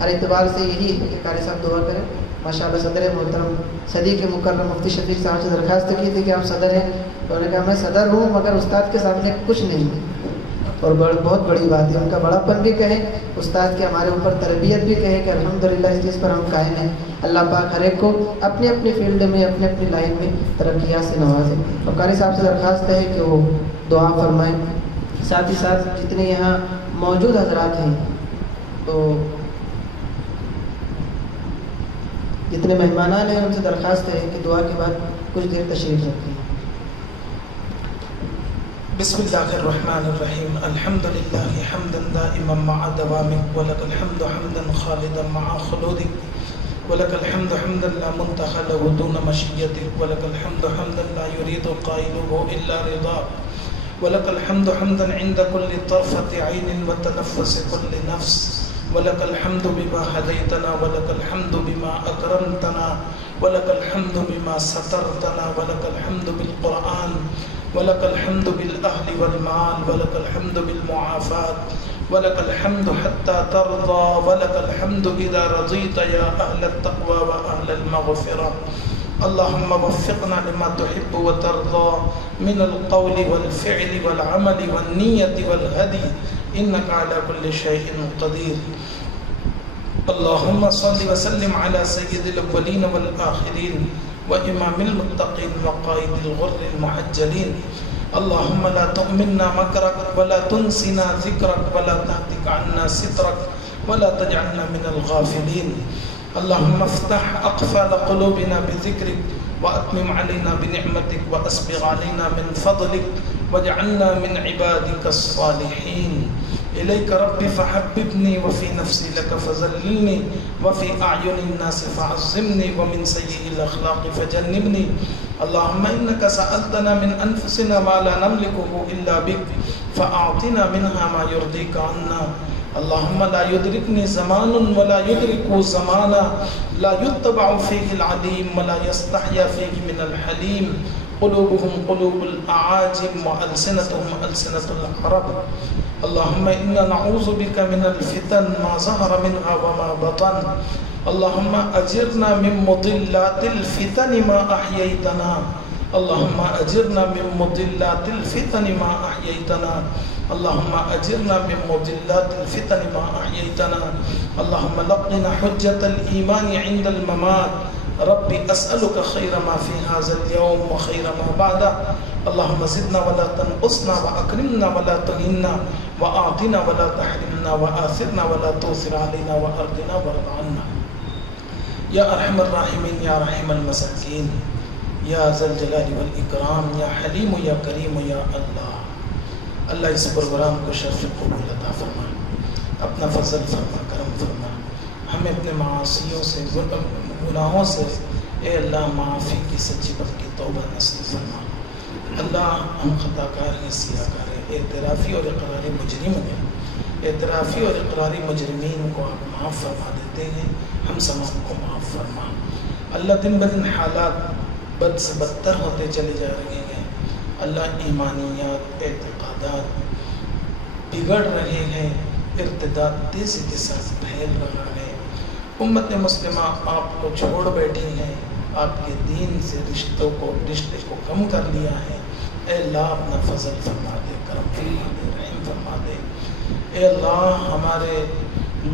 ہر اعتبار سے یہی ہے کہ قاری صاحب دعا کریں۔ ماشاءاللہ صدر محترم صدی کے مکرم مفتی شفیق صاحب سے درخواست کی تھی کہ آپ صدر ہیں، تو انہوں نے کہا میں صدر ہوں مگر استاد کے سامنے کچھ نہیں ہے، اور بہت بڑی بات ہے، ان کا بڑا پن بھی کہیں، استاد کی ہمارے اوپر تربیت بھی کہیں کہ الحمدللہ اس چیز پر ہم قائم ہیں۔ اللہ پاک ہر ایک کو اپنی اپنی فیلڈ میں، اپنے اپنی لائن میں ترقیات سے نوازے۔ اور قاری صاحب سے درخواست ہے کہ وہ دعا فرمائیں، ساتھ ہی ساتھ جتنے یہاں موجود حضرات ہیں، تو جتنے مہمانان ہیں ان سے درخواست ہے کہ دعا کے بعد کچھ دیر تشریف رکھیں۔ بسم اللہ الرحمن الرحیم، الحمد للہ حمدا دائما مع دوامک، ولک الحمد حمدا خالدا مع خلودک، ولك الحمد حمدا لا منتهى له دون مشيتك، ولك الحمد حمدا لا يريد قائله إلا رضاك، ولك الحمد حمدا عند كل طرفة عين وتنفس كل نفس، ولك الحمد بما هديتنا، ولك الحمد بما أكرمتنا، ولك الحمد بما سترتنا، ولك الحمد بالقرآن، ولك الحمد بالأهل والمال، ولك الحمد بالمعافاة، ولك الحمد حتى ترضى، ولك الحمد إذا رضيت يا أهل التقوى وأهل المغفرة. اللهم وفقنا لما تحب وترضى من القول والفعل والعمل والنية والهدي، إنك على كل شيء قدير. اللهم صل وسلم على سيد الأولين والآخرين وإمام المتقين وقائد الغر المحجلين. اللهم لا تؤمنا مكرك ولا تنسنا ذكرك ولا تهتك عنا سترك ولا تجعلنا من الغافلين. اللهم افتح أقفال قلوبنا بذكرك وأتمم علينا بنعمتك وأسبغ علينا من فضلك واجعلنا من عبادك الصالحين. إليك ربي فحببني وفي نفسي لك فذللني وفي أعين الناس فعظمني ومن سيئ الأخلاق فجنبني. اللهم إنك سألتنا من أنفسنا ما لا نملكه إلا بك فأعطنا منها ما يرضيك عنا. اللهم لا يدركني زمان ولا يدرك زمانا، لا يتبع فيه العليم ولا يستحيا فيه من الحليم. قلوبهم قلوب الأعاجم وألسنتهم ألسنة العرب. اللهم إنا نعوذ بك من الفتن ما ظهر منها وما بطن. اللهم أجرنا من مضلات الفتن ما أحييتنا. اللهم أجرنا من مضلات الفتن ما أحييتنا. اللهم أجرنا من مضلات الفتن ما أحييتنا. اللهم لقنا حجة الإيمان عند الممات. ربي أسألك خير ما في هذا اليوم وخير ما بعده. اللهم زدنا ولا تنقصنا وأكرمنا ولا تهنا وأعطنا ولا تحرمنا وآثرنا ولا تؤثر علينا وأرضنا وارض عنا. يا أرحم الراحمين يا رحم المساكين يا ذا الجلال والإكرام يا حليم يا كريم يا اللہ. اللہ اس پروگرام کو شرف قبول عطا فرما، اپنا فضل فرما، کرم فرما. ہمیں اپنے معاصیوں سے گناہوں سے اے اللہ معافی کی سچی پکی توبہ نصیب فرما. اللہ ہم خطا کار ہیں، سیاہ کار ہیں، اعترافی اور اقراری مجرم ہیں. اعترافی اور اقراری مجرمین کو آپ معاف فرما دیتے ہیں، ہم سب کو معاف فرما. اللہ دن بدن حالات بد سے بدتر ہوتے چلے جا رہے ہیں. اللہ ایمانیات اعتقادات بگڑ رہے ہیں، ارتداد تیزی کے ساتھ پھیل رہا ہے. امت مسلمہ آپ کو چھوڑ بیٹھی ہیں، آپ کے دین سے رشتے کو کم کر لیا ہے. اے اللہ اپنا فضل فرما دے، کرم فرما دے، رحم فرما دے. اے اللہ ہمارے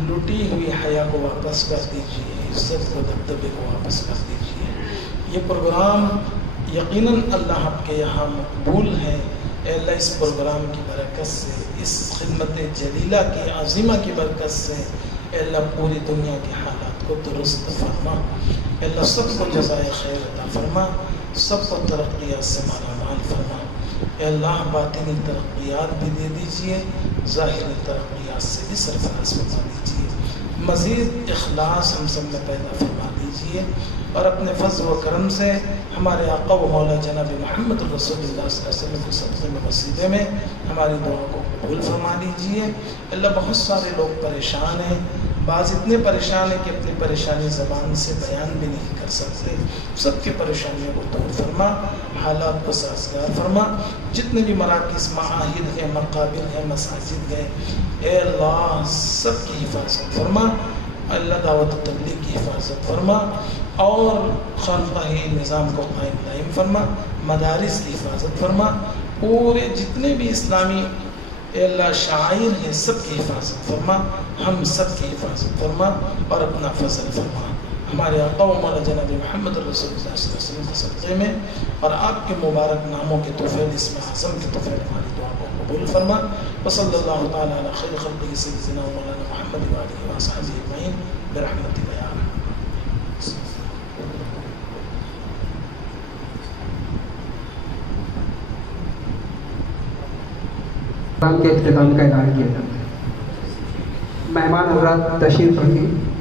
لٹی ہوئی حیا کو واپس کر دیجیے، عزت کو دبدبے کو واپس کر دیجیے. یہ پروگرام یقیناً اللہ آپ کے یہاں مقبول ہے. اے اللہ اس پروگرام کی برکت سے، اس خدمت جلیلہ کی عظیمہ کی برکت سے اے اللہ پوری دنیا کے حالات کو درست فرما. اے اللہ سب کو جزائے خیر عطا فرما، سب کو ترقیات سے مالا مال فرما. اے اللہ باطنی ترقیات بھی دے دیجیے، ظاہری ترقیات سے بھی سرفراز فرما دیجیے. مزید اخلاص ہم سب میں پیدا فرما دیجیے اور اپنے فضل و کرم سے ہمارے آقا و مولا جناب محمد رسول اللہ صلی اللہ علیہ وسلم کے صدقے میں وسیلے میں ہماری دعا کو قبول فرما لیجیے. اللہ بہت سارے لوگ پریشان ہیں، بعض اتنے پریشان ہیں کہ اپنی پریشانی زبان سے بیان بھی نہیں کر سکتے. سب کی پریشانیوں کو دور فرما، حالات کو سازگار فرما. جتنے بھی مراکز، معاہد ہیں، مقابر ہیں، مساجد ہیں، اے اللہ سب کی حفاظت فرما. اللہ دعوت و تبلیغ کی حفاظت فرما اور خانقاہی نظام کو قائم دائم فرما. مدارس کی حفاظت فرما. پورے جتنے بھی اسلامی اے اللہ شاعر ہیں سب کی حفاظت فرما. ہم سب کی حفاظت فرما اور اپنا فضل فرما. ہمارے آقا و مولا جناب محمد رسول اللہ صلی اللہ علیہ وسلم کے صدقے میں اور آپ کے مبارک ناموں کے طفیل اسم اعظم کے طفیل ہماری دعا کو قبول فرما. وصلی اللہ تعالی علی خیر خلقہ سیدنا و مولانا محمد و آلہ و اصحابہ اجمعین برحمتک یا ارحم. کے اختتام کا اعلان کیا جاتا ہے. مہمان حضرات تشریف رکھیں.